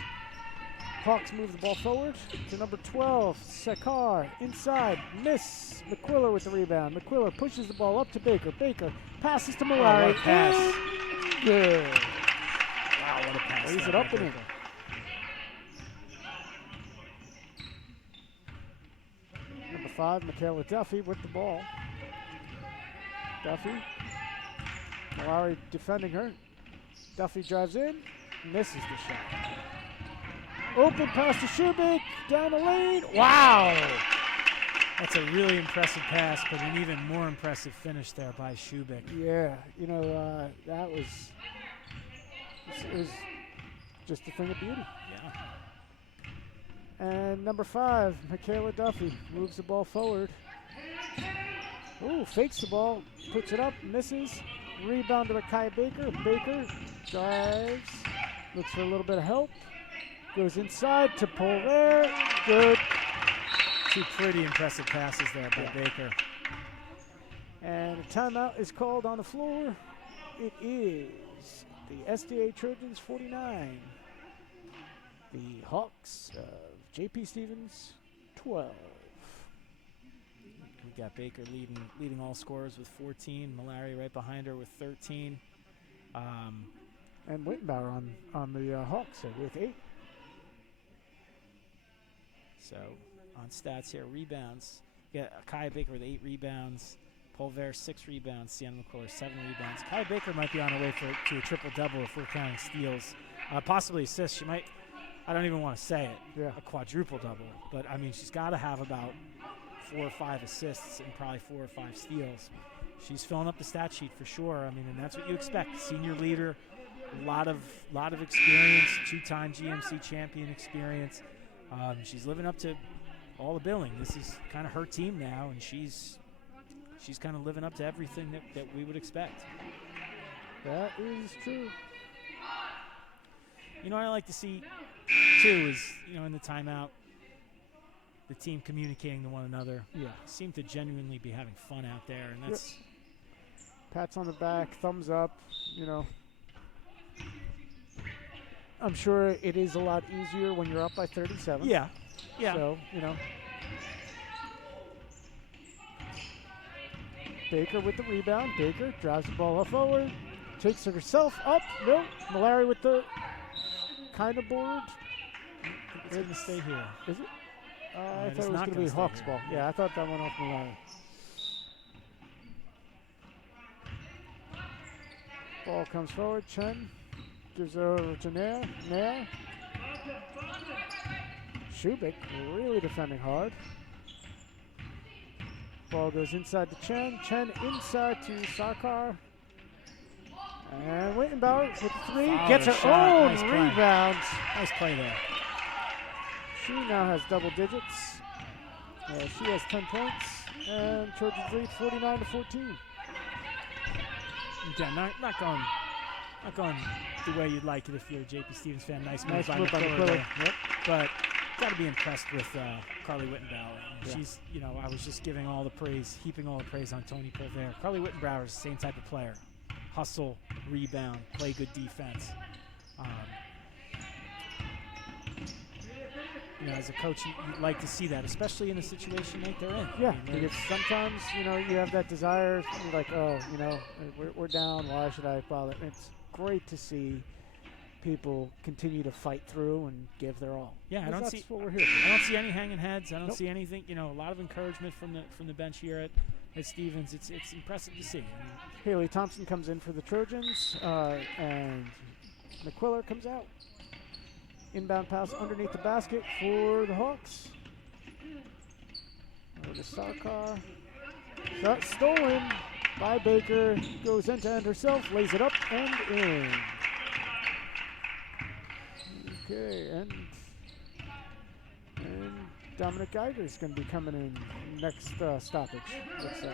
Hawks move the ball forward to number 12, Sakar, inside, miss. McQuiller with the rebound. McQuiller pushes the ball up to Baker. Baker passes to Malari. What a pass. Good. Wow, what a pass. Lays it up and in. Number 5, Michaela Duffy with the ball. Duffy. Malari defending her. Duffy drives in, misses the shot. Open pass to Shubik, down the lane. Wow! That's a really impressive pass, but an even more impressive finish there by Shubik. Yeah, that was it was just a thing of beauty. Yeah. And number 5, Michaela Duffy, moves the ball forward. Ooh, fakes the ball, puts it up, misses. Rebound to Micaiah Baker. Baker drives, looks for a little bit of help. Goes inside to Polver. Good. 2 pretty impressive passes there by Baker. And a timeout is called on the floor. It is the SDA Trojans 49. The Hawks of J.P. Stevens 12. We got Baker leading all scorers with 14. Malari right behind her with 13. And Wittenbauer on the Hawks with 8. So on stats here, rebounds. You got Kaya Baker with 8 rebounds. Polver 6 rebounds. Sienna McCuller 7 rebounds. Kaya Baker might be on her way to a triple-double if we're counting steals. Possibly assists. She might, I don't even want to say it, a quadruple-double. But, I mean, she's got to have about 4 or 5 assists and probably 4 or 5 steals. She's filling up the stat sheet for sure. I mean, and that's what you expect. Senior leader, a lot of experience, 2-time GMC champion experience. She's living up to all the billing. This is kind of her team now, and she's kind of living up to everything that we would expect. That is true. You know what I like to see, too, is, in the timeout, the team communicating to one another. Yeah. Seem to genuinely be having fun out there, and that's... Pats on the back, thumbs up, I'm sure it is a lot easier when you're up by 37. Yeah. So, Baker with the rebound. Baker drives the ball forward, takes it herself up. No, Malari with the kind of board. It's going to stay here. Is it? I thought it was going to be Hawks ball. Yeah, I thought that went off Malari. Ball comes forward. Chen gives it over to Nair. Nair. Shubik really defending hard. Ball goes inside to Chen. Chen inside to Sarkar. And Wittenbauer with 3. Gets her own rebound. Nice play there. She now has double digits. She has 10 points. And Trojans lead 49-14. Again, not going the way you'd like it if you're a J.P. Stevens fan. Nice move by McQuiller. McQuiller. Yep. But got to be impressed with Carly Wittenbauer. Yeah. She's, I was just giving all the praise, heaping all the praise on Tony Polver. Carly Wittenbauer is the same type of player. Hustle, rebound, play good defense. As a coach, you'd like to see that, especially in a situation like they're in. Yeah, because sometimes, you have that desire, you're like, we're down, why should I bother? It's great to see people continue to fight through and give their all. Yeah, that's what we're here for. I don't see any hanging heads. I don't Nope. see anything, a lot of encouragement from the bench here at Stevens. It's impressive to see. Haley Thompson comes in for the Trojans, and McQuiller comes out. Inbound pass underneath the basket for the Hawks. Over to Sarkar. Shot stolen by Baker. Goes end to end herself. Lays it up and in. Okay, and Dominic Geiger's going to be coming in next stoppage. Looks like.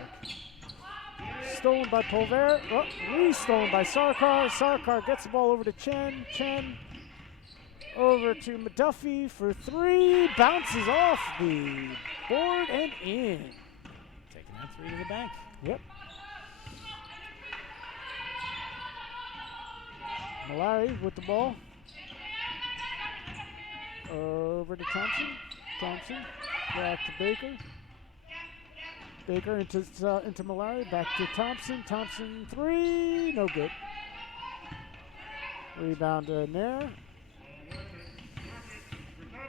Stolen by Pulver. Oh, re-stolen by Sarkar. Sarkar gets the ball over to Chen. Chen over to McDuffie for 3. Bounces off the board and in. Taking that 3 to the bank. Yep. Malari with the ball. Over to Thompson. Thompson back to Baker. Baker into Malari. Back to Thompson. Thompson 3. No good. Rebound to Nair.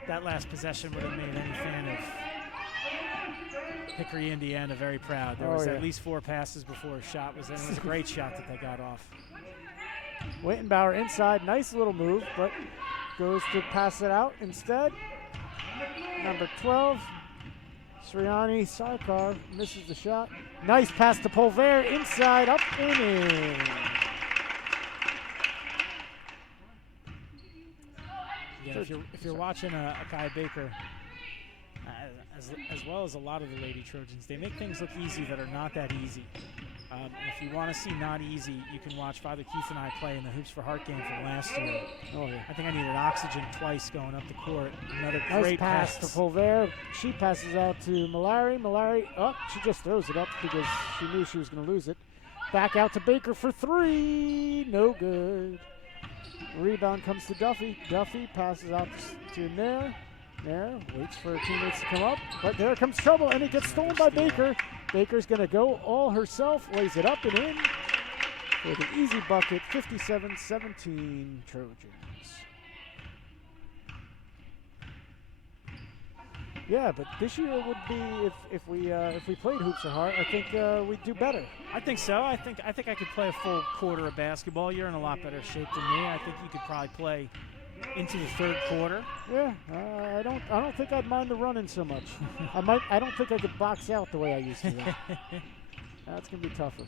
That last possession would have made any fan of Hickory, Indiana very proud. There was at least 4 passes before a shot was in. It was a great shot that they got off. Wittenbauer inside. Nice little move, but goes to pass it out instead. Number 12, Sriani Sarkar misses the shot. Nice pass to Pulver inside, up and in. Yeah, if you're watching a Kai Baker, as well as a lot of the Lady Trojans, they make things look easy that are not that easy. And if you want to see not easy, you can watch Father Keith and I play in the Hoops for Heart game from last year. Oh yeah. I think I needed oxygen twice going up the court. Another nice great pass to Pulver. She passes out to Malari. Malari, she just throws it up because she knew she was going to lose it. Back out to Baker for 3. No good. Rebound comes to Duffy. Duffy passes out to Nair. Nair waits for her teammates to come up, but there comes trouble, and it gets stolen by Baker. Baker's going to go all herself, lays it up and in with an easy bucket, 57-17 Trojans. Yeah, but this year would be if we played Hoops or Heart, I think we'd do better. I think so. I think I could play a full quarter of basketball. You're in a lot better shape than me. I think you could probably play into the 3rd quarter. Yeah, I don't think I'd mind the running so much. I don't think I could box out the way I used to. That's gonna be tougher.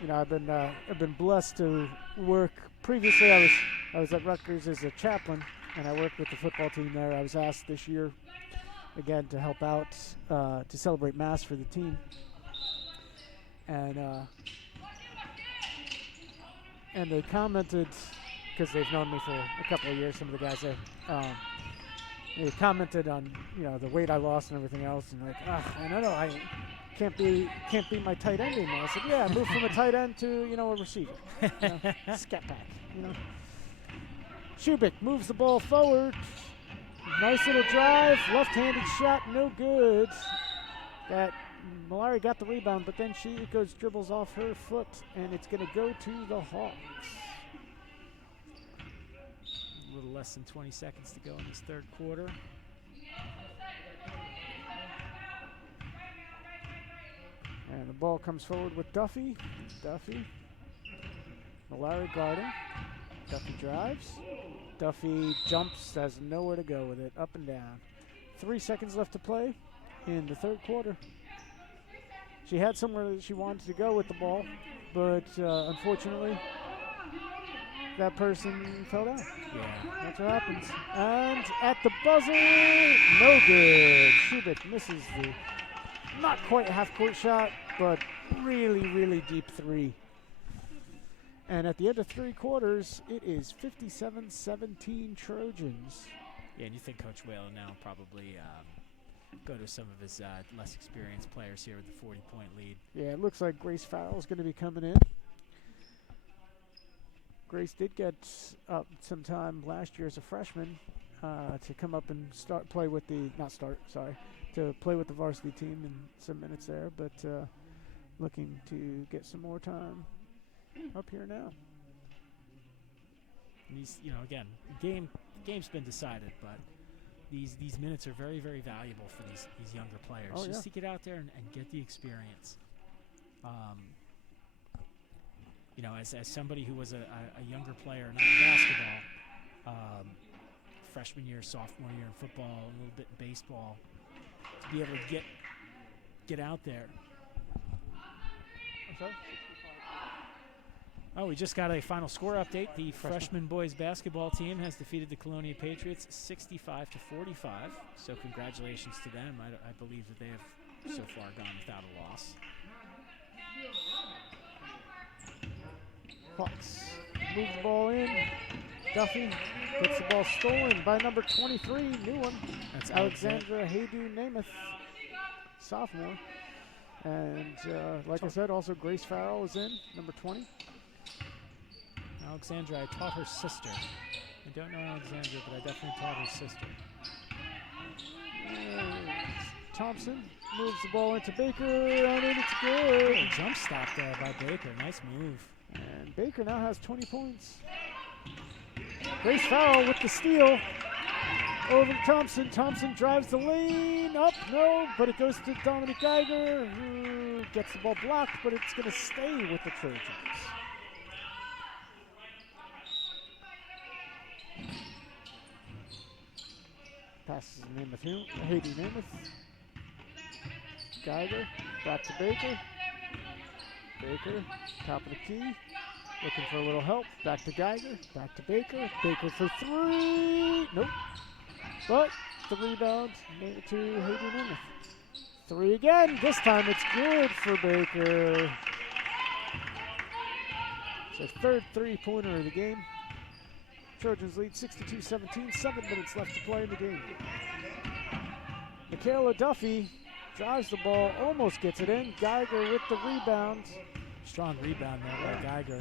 You know, I've been blessed to work. Previously, I was at Rutgers as a chaplain, and I worked with the football team there. I was asked this year again to help out to celebrate Mass for the team, and they commented, because they've known me for a couple of years, some of the guys there, they commented on the weight I lost and everything else, and like, I don't know, I can't be my tight end anymore. I said, yeah, I moved from a tight end to a receiver, scat back, Shubik moves the ball forward, nice little drive, left-handed shot, no good. That Malari got the rebound, but then dribbles off her foot, and it's going to go to the Hawks. A little less than 20 seconds to go in this 3rd quarter. And the ball comes forward with Duffy. Duffy. Malari guarding. Duffy drives. Duffy jumps, has nowhere to go with it, up and down. 3 seconds left to play in the 3rd quarter. She had somewhere that she wanted to go with the ball, but unfortunately, that person fell down. Yeah. That's what happens. And at the buzzer, no good. Shubik misses the not quite half-court shot, but really, really deep 3. And at the end of 3 quarters, it is 57-17 Trojans. Yeah, and you think Coach Whalen now probably go to some of his less experienced players here with the 40-point lead. Yeah, it looks like Grace Farrell's going to be coming in. Grace did get up some time last year as a freshman to come up and play with the varsity team and some minutes there, but looking to get some more time up here now. And these, again, game's been decided, but these minutes are very, very valuable for these younger players. Oh, just to get out there and get the experience. As somebody who was a younger player, not in basketball, freshman year, sophomore year in football, a little bit in baseball, to be able to get out there. I'm sorry? Oh, we just got a final score update. The freshman boys basketball team has defeated the Colonia Patriots 65-45. So congratulations to them. I believe that they have so far gone without a loss. Hawks move the ball in. Duffy gets the ball stolen by number 23, new one. That's Alexandra Haydu Namath, sophomore. And like I said, also Grace Farrell is in, number 20. Alexandra, I taught her sister. I don't know Alexandra, but I definitely taught her sister. And Thompson moves the ball into Baker, and it's good. Oh, jump stop there by Baker. Nice move. And Baker now has 20 points. Grace Farrell with the steal. Over to Thompson. Thompson drives the lane. Up, no, but it goes to Dominic Geiger, who gets the ball blocked, but it's going to stay with the Trojans. Passes Namath, Hayden Namath. Geiger, back to Baker. Baker, top of the key. Looking for a little help. Back to Geiger, back to Baker. Baker for three. Nope. But the rebound to Hayden Namath. Three again. This time it's good for Baker. So third three-pointer of the game. Trojans lead 62-17, 7 minutes left to play in the game. Michaela Duffy drives the ball, almost gets it in. Geiger with the rebound. Strong rebound there by Geiger.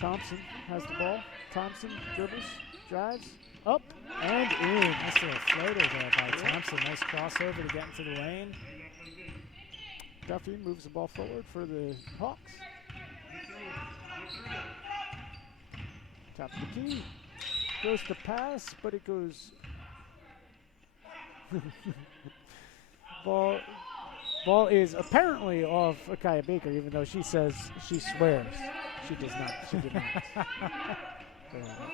Thompson has the ball. Thompson dribbles, drives, up, and in. Nice little floater there by Thompson. Nice crossover to get into the lane. Duffy moves the ball forward for the Hawks. Top of the key. Goes to pass, but it goes. Ball is apparently off Akaya Baker, even though she says she swears. She does not. She did not.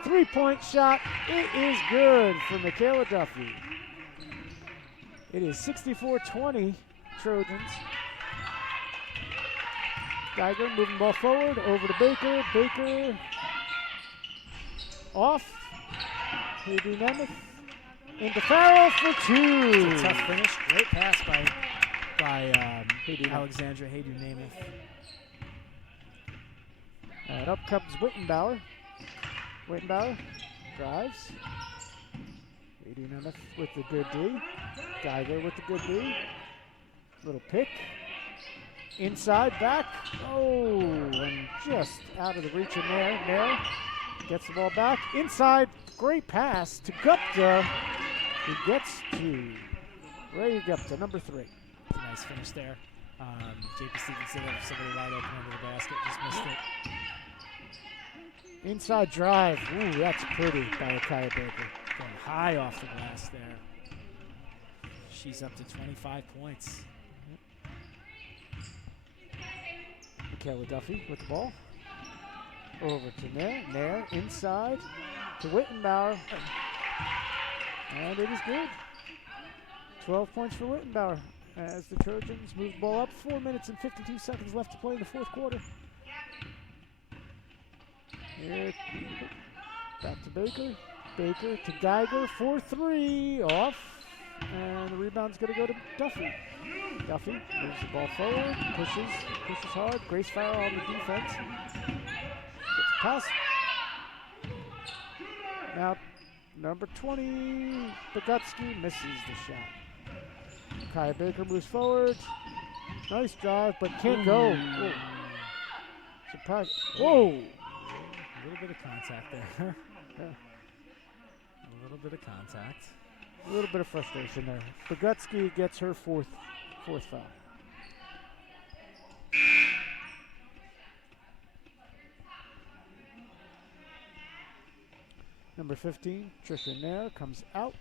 Three-point shot. It is good for Michaela Duffy. It is 64-20 Trojans. Geiger moving ball forward over to Baker. Baker off. Hayden Namath into Farrell for two. It's a tough finish. Great pass by Alexandra Hayden Namath. And up comes Wittenbauer. Wittenbauer drives. Hayden Namath with the good D. Geiger with the good D. Little pick. Inside, back. Oh, and just out of the reach of Nair. Gets the ball back. Inside, great pass to Gupta. He gets to Ray Gupta, number 3. It's a nice finish there. JP Stevens did have somebody wide open under the basket. Just missed it. Inside drive. Ooh, that's pretty by Akaya Baker. Going high off the glass there. She's up to 25 points. Michaela Duffy with the ball. Over to Nair. Nair inside to Wittenbauer. And it is good. 12 points for Wittenbauer as the Trojans move the ball up. 4 minutes and 52 seconds left to play in the fourth quarter. Here, back to Baker. Baker to Geiger for 3. Off. And the rebound's going to go to Duffy. Duffy moves the ball forward, pushes hard. Grace Farrell on the defense. Gets a pass. Now, number 20, Bogutsky misses the shot. Kaya Baker moves forward. Nice drive, but can't go. Whoa. Surprise. Whoa! A little bit of contact there. Yeah. A little bit of contact. A little bit of frustration there. Bogutsky gets her fourth foul. Number 15, Trisha Nair comes out.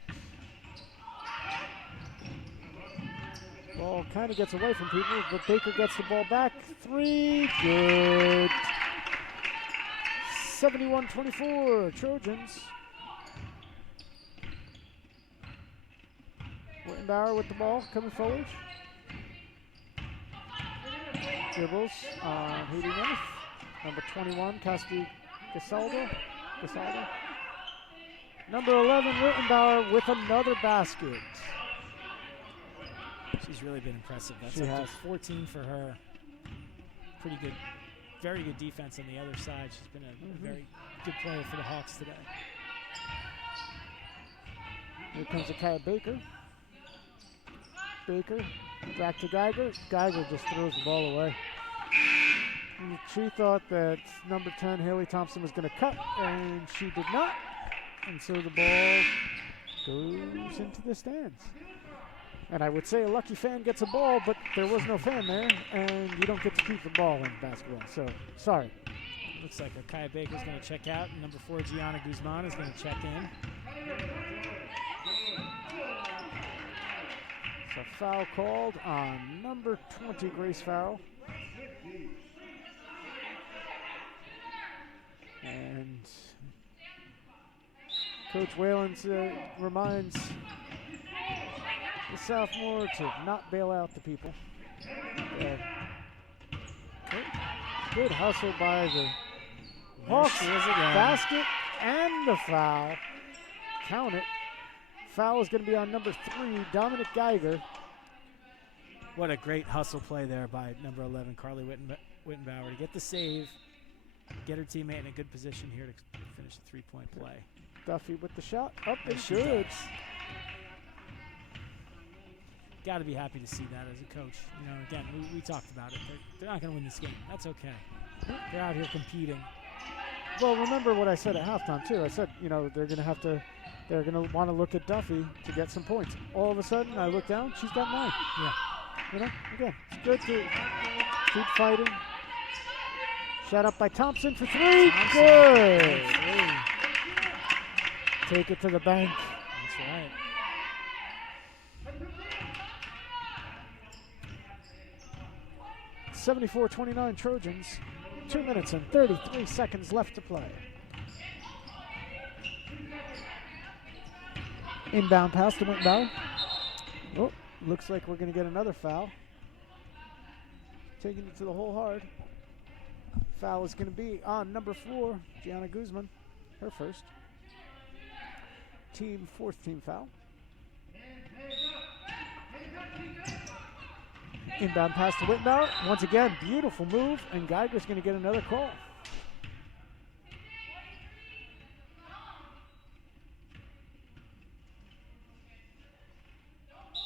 Ball kind of gets away from people, but Baker gets the ball back. 3, good. 71-24, Trojans. Wittenbauer with the ball coming forward. Dribbles on Haiti Nemeth. Number 21, Casti Gasaldo. Number 11, Wittenbauer with another basket. She's really been impressive. That's She up has. to 14 for her. Pretty good, very good defense on the other side. She's been a very good player for the Hawks today. Here comes Akia Baker. Baker back to Geiger. Geiger just throws the ball away. And she thought that number 10, Haley Thompson, was going to cut, and she did not. And so the ball goes into the stands. And I would say a lucky fan gets a ball, but there was no fan there, and you don't get to keep the ball in basketball. So, sorry. Looks like Akia Baker's going to check out, and number 4, Gianna Guzman, is going to check in. So foul called on number 20, Grace Farrell. And Coach Whalens reminds the sophomore to not bail out the people. Good hustle by the Hawks. Basket and the foul. Count it. Foul is going to be on number 3, Dominic Geiger. What a great hustle play there by number 11, Carly Wittenbauer, to get the save, get her teammate in a good position here to finish the three-point play. Duffy with the shot. Up and She good. does. Got to be happy to see that as a coach. You know, again, we talked about it. They're not going to win this game. That's okay. They're out here competing. Well, remember what I said at halftime, too. I said, you know, they're going to want to look at Duffy to get some points. All of a sudden, I look down, she's got 9. Yeah. You know, again, it's good to keep fighting. Shot up by Thompson for 3. Good. Take it to the bank. That's right. '74-29 Trojans. 2 minutes and 33 seconds left to play. Inbound pass to Wittenbauer. Oh, looks like we're going to get another foul. Taking it to the hole hard. Foul is going to be on number 4, Gianna Guzman. Her first. Fourth team foul. Inbound pass to Wittenbauer. Once again, beautiful move, and Geiger's going to get another call.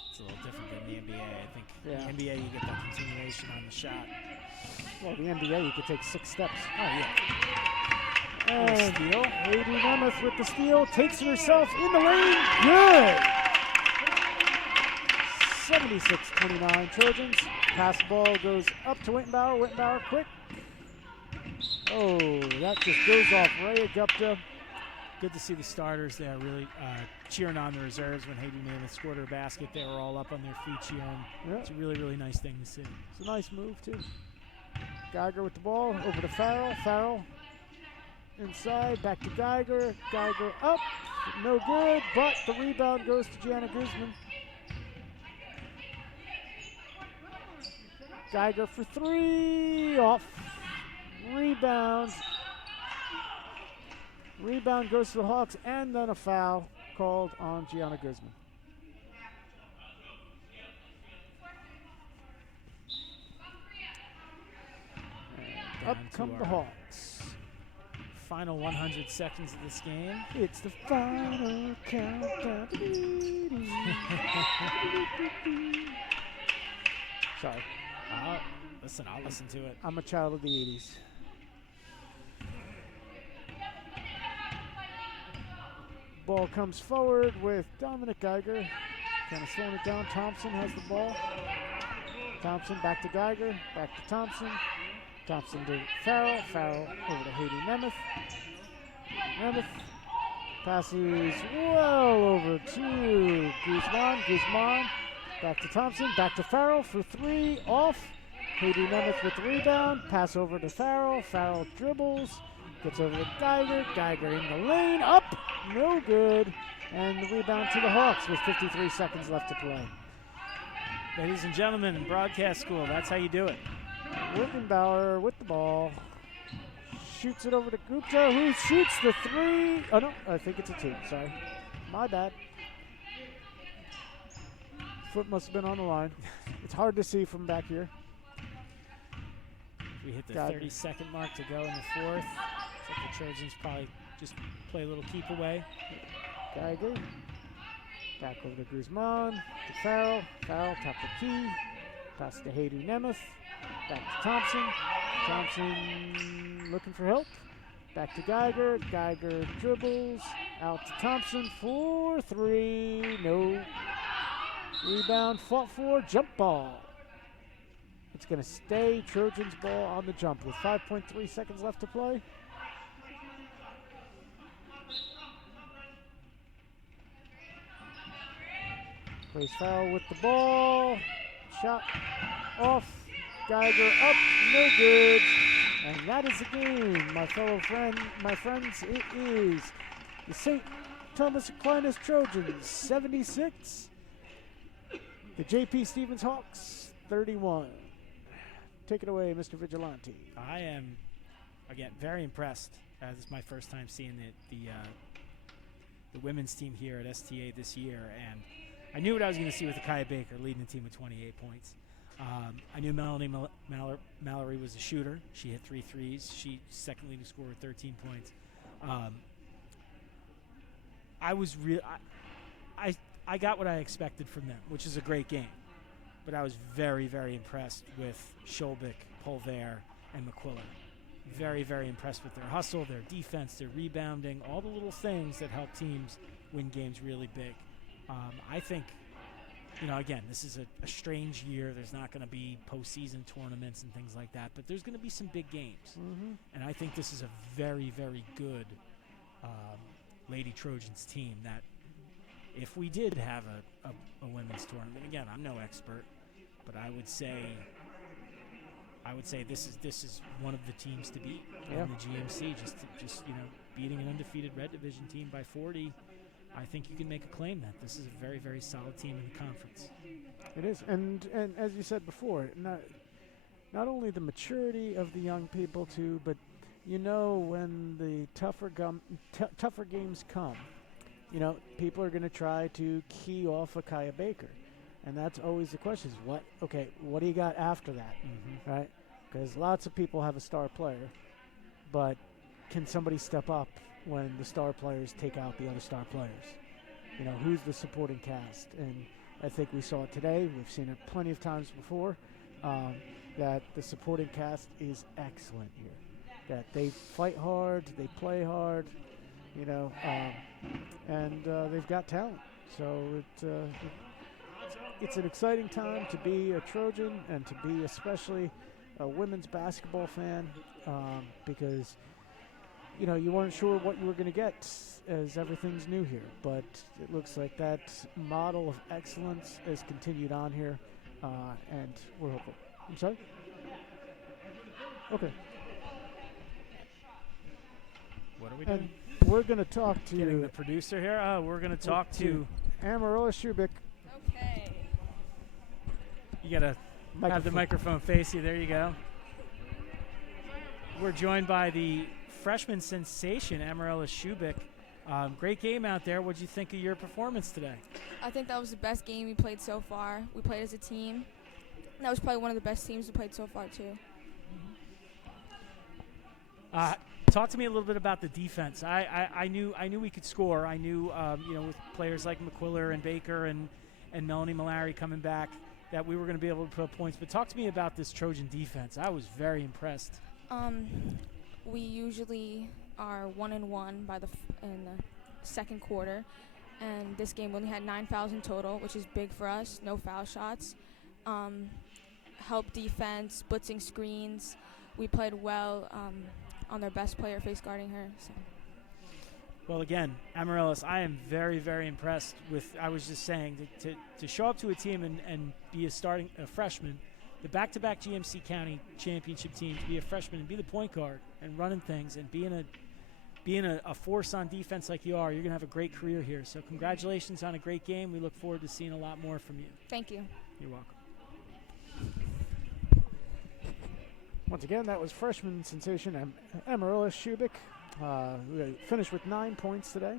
It's a little different than the NBA. I think Yeah. in the NBA you get that continuation on the shot. Well, the NBA, you could take 6 steps. Oh, yeah. And Steal. Haiti Nemeth with the steal, takes it herself in the lane. Good. 76-29 Trojans. Pass ball goes up to Wittenbauer. Wittenbauer quick. Oh, that just goes off Rhea Gupta. Good to see the starters there really cheering on the reserves when Haiti Nemeth scored her basket. They were all up on their feet cheering. Yeah. It's a really, really nice thing to see. It's a nice move, too. Geiger with the ball, over to Farrell. Farrell inside, back to Geiger. Geiger up, no good, but the rebound goes to Gianna Guzman. Geiger for 3, off. Rebound. Rebound goes to the Hawks, and then a foul called on Gianna Guzman. Down Up to come the our Hawks. Final 100 seconds of this game. It's the final countdown. Sorry, I'll listen to it. I'm a child of the 80s. Ball comes forward with Dominic Geiger. Kind of slowing it down. Thompson has the ball. Thompson back to Geiger. Back to Thompson. Thompson to Farrell. Farrell over to Haiti Nemeth. Nemeth passes well over to Guzman. Guzman back to Thompson. Back to Farrell for 3. Off. Haiti Nemeth with the rebound. Pass over to Farrell. Farrell dribbles. Gets over to Geiger. Geiger in the lane. Up. No good. And the rebound to the Hawks with 53 seconds left to play. Ladies and gentlemen, in broadcast school, that's how you do it. Wickenbauer with the ball. Shoots it over to Gupta, who shoots the 3. Oh, no, I think it's a 2. Sorry. My bad. Foot must have been on the line. It's hard to see from back here. We hit the 30-second mark to go in the fourth. Looks like the Trojans probably just play a little keep away. Geiger. Back over to Guzman. To Farrell. Farrell, top the key. Pass to Haydu Nemeth. Back to Thompson. Thompson looking for help. Back to Geiger. Geiger dribbles. Out to Thompson for 3. No. Rebound fought for. Jump ball. It's going to stay Trojans ball on the jump with 5.3 seconds left to play. Plays foul with the ball. Shot off. Geiger up. No good. And that is the game, my friends. It is the St. Thomas Aquinas Trojans 76. The J.P. Stevens Hawks 31. Take it away, Mr. Vigilante. I am, again, very impressed. This is my first time seeing the women's team here at STA this year, and I knew what I was going to see with Akia Baker leading the team with 28 points. I knew Melanie Mallory was a shooter. She hit 3 threes. She second leading scorer with 13 points. I got what I expected from them, which is a great game. But I was very, very impressed with Scholbeck, Polver, and McQuiller. Very, very impressed with their hustle, their defense, their rebounding, all the little things that help teams win games really big. I think, again, this is a strange year. There's not going to be postseason tournaments and things like that, but there's going to be some big games. Mm-hmm. And I think this is a very, very good Lady Trojans team that if we did have a women's tournament, again, I'm no expert, but I would say this is one of the teams to beat in the GMC. Just beating an undefeated Red Division team by 40. I think you can make a claim that this is a very, very solid team in the conference. It is, and as you said before, not only the maturity of the young people too, but when the tougher games come, people are going to try to key off Akia Baker, and that's always the question: is what do you got after that, right? Because lots of people have a star player, but can somebody step up when the star players take out the other star players? Who's the supporting cast? And I think we saw it today. We've seen it plenty of times before, that the supporting cast is excellent here. That they fight hard, they play hard, and they've got talent. So it's an exciting time to be a Trojan and to be especially a women's basketball fan, because you weren't sure what you were going to get as everything's new here, but it looks like that model of excellence has continued on here, and we're hopeful. I'm sorry? Okay. What are we doing? We're going to talk to getting the producer here. We're going to talk to Amarola Shubik. Okay. You got to have the microphone face you. There you go. We're joined by the freshman sensation, Amarola Shubik. Great game out there. What did you think of your performance today? I think that was the best game we played so far. We played as a team. That was probably one of the best teams we played so far, too. Talk to me a little bit about the defense. I knew we could score. I knew with players like McQuiller and Baker and Melanie Mallory coming back that we were going to be able to put up points. But talk to me about this Trojan defense. I was very impressed. We usually are 1-1 in the second quarter, and this game we only had 9 fouls in total, which is big for us. No foul shots. Help defense, blitzing screens. We played well on their best player face guarding her. So. Well, again, Amaryllis, I am very, very impressed with. I was just saying to show up to a team and be a freshman, the back-to-back GMC County championship team, to be a freshman and be the point guard and running things and being a force on defense like you are, you're going to have a great career here. So congratulations on a great game. We look forward to seeing a lot more from you. Thank you. You're welcome. Once again, that was freshman sensation Amaryllis Shubik. We finished with 9 points today.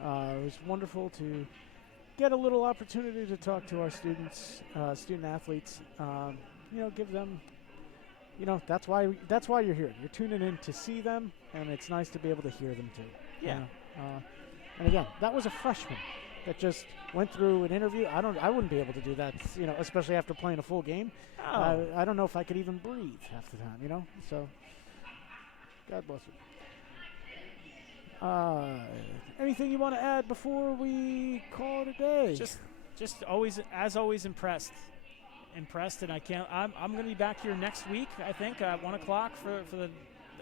It was wonderful to get a little opportunity to talk to our students, student athletes. Give them. That's why you're here. You're tuning in to see them, and it's nice to be able to hear them too. Yeah. And again, that was a freshman that just went through an interview. I wouldn't be able to do that, especially after playing a full game. Oh. I don't know if I could even breathe half the time, So, God bless you. Anything you want to add before we call it a day? Just always, as always, impressed, and I'm going to be back here next week. I think at 1 o'clock for the.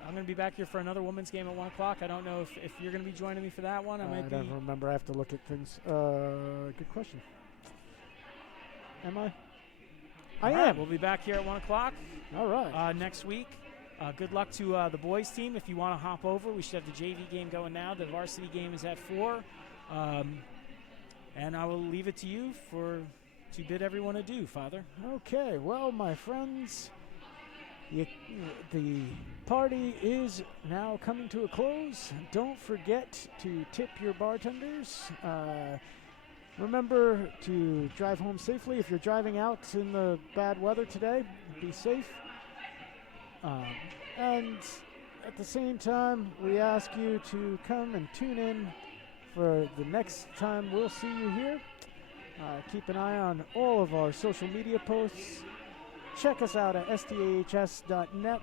I'm going to be back here for another women's game at 1 o'clock. I don't know if you're going to be joining me for that one. I don't remember. I have to look at things. Good question. Am I? I am. We'll be back here at 1 o'clock. All right. Next week. Good luck to the boys team. If you want to hop over, we should have the JV game going now. The varsity game is at 4. And I will leave it to you to bid everyone adieu, Father. Okay. Well, my friends, the party is now coming to a close. Don't forget to tip your bartenders. Remember to drive home safely. If you're driving out in the bad weather today, be safe. And at the same time, we ask you to come and tune in for the next time we'll see you here. Keep an eye on all of our social media posts. Check us out at stahs.net.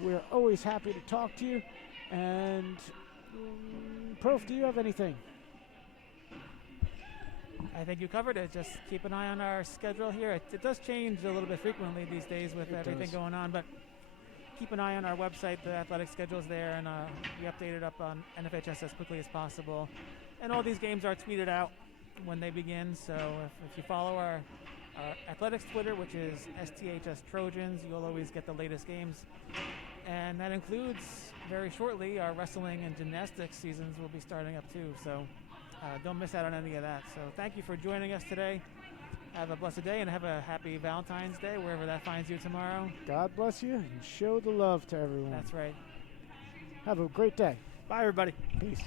We're always happy to talk to you. And, Prof, do you have anything? I think you covered it. Just keep an eye on our schedule here. It does change a little bit frequently these days with everything going on, but keep an eye on our website. The athletic schedule's there, and we update it up on NFHS as quickly as possible. And all these games are tweeted out when they begin, so if you follow our athletics Twitter, which is STHS Trojans, you'll always get the latest games. And that includes, very shortly, our wrestling and gymnastics seasons will be starting up too, so don't miss out on any of that. So thank you for joining us today. Have a blessed day and have a happy Valentine's Day, wherever that finds you tomorrow. God bless you and show the love to everyone. That's right. Have a great day. Bye, everybody. Peace.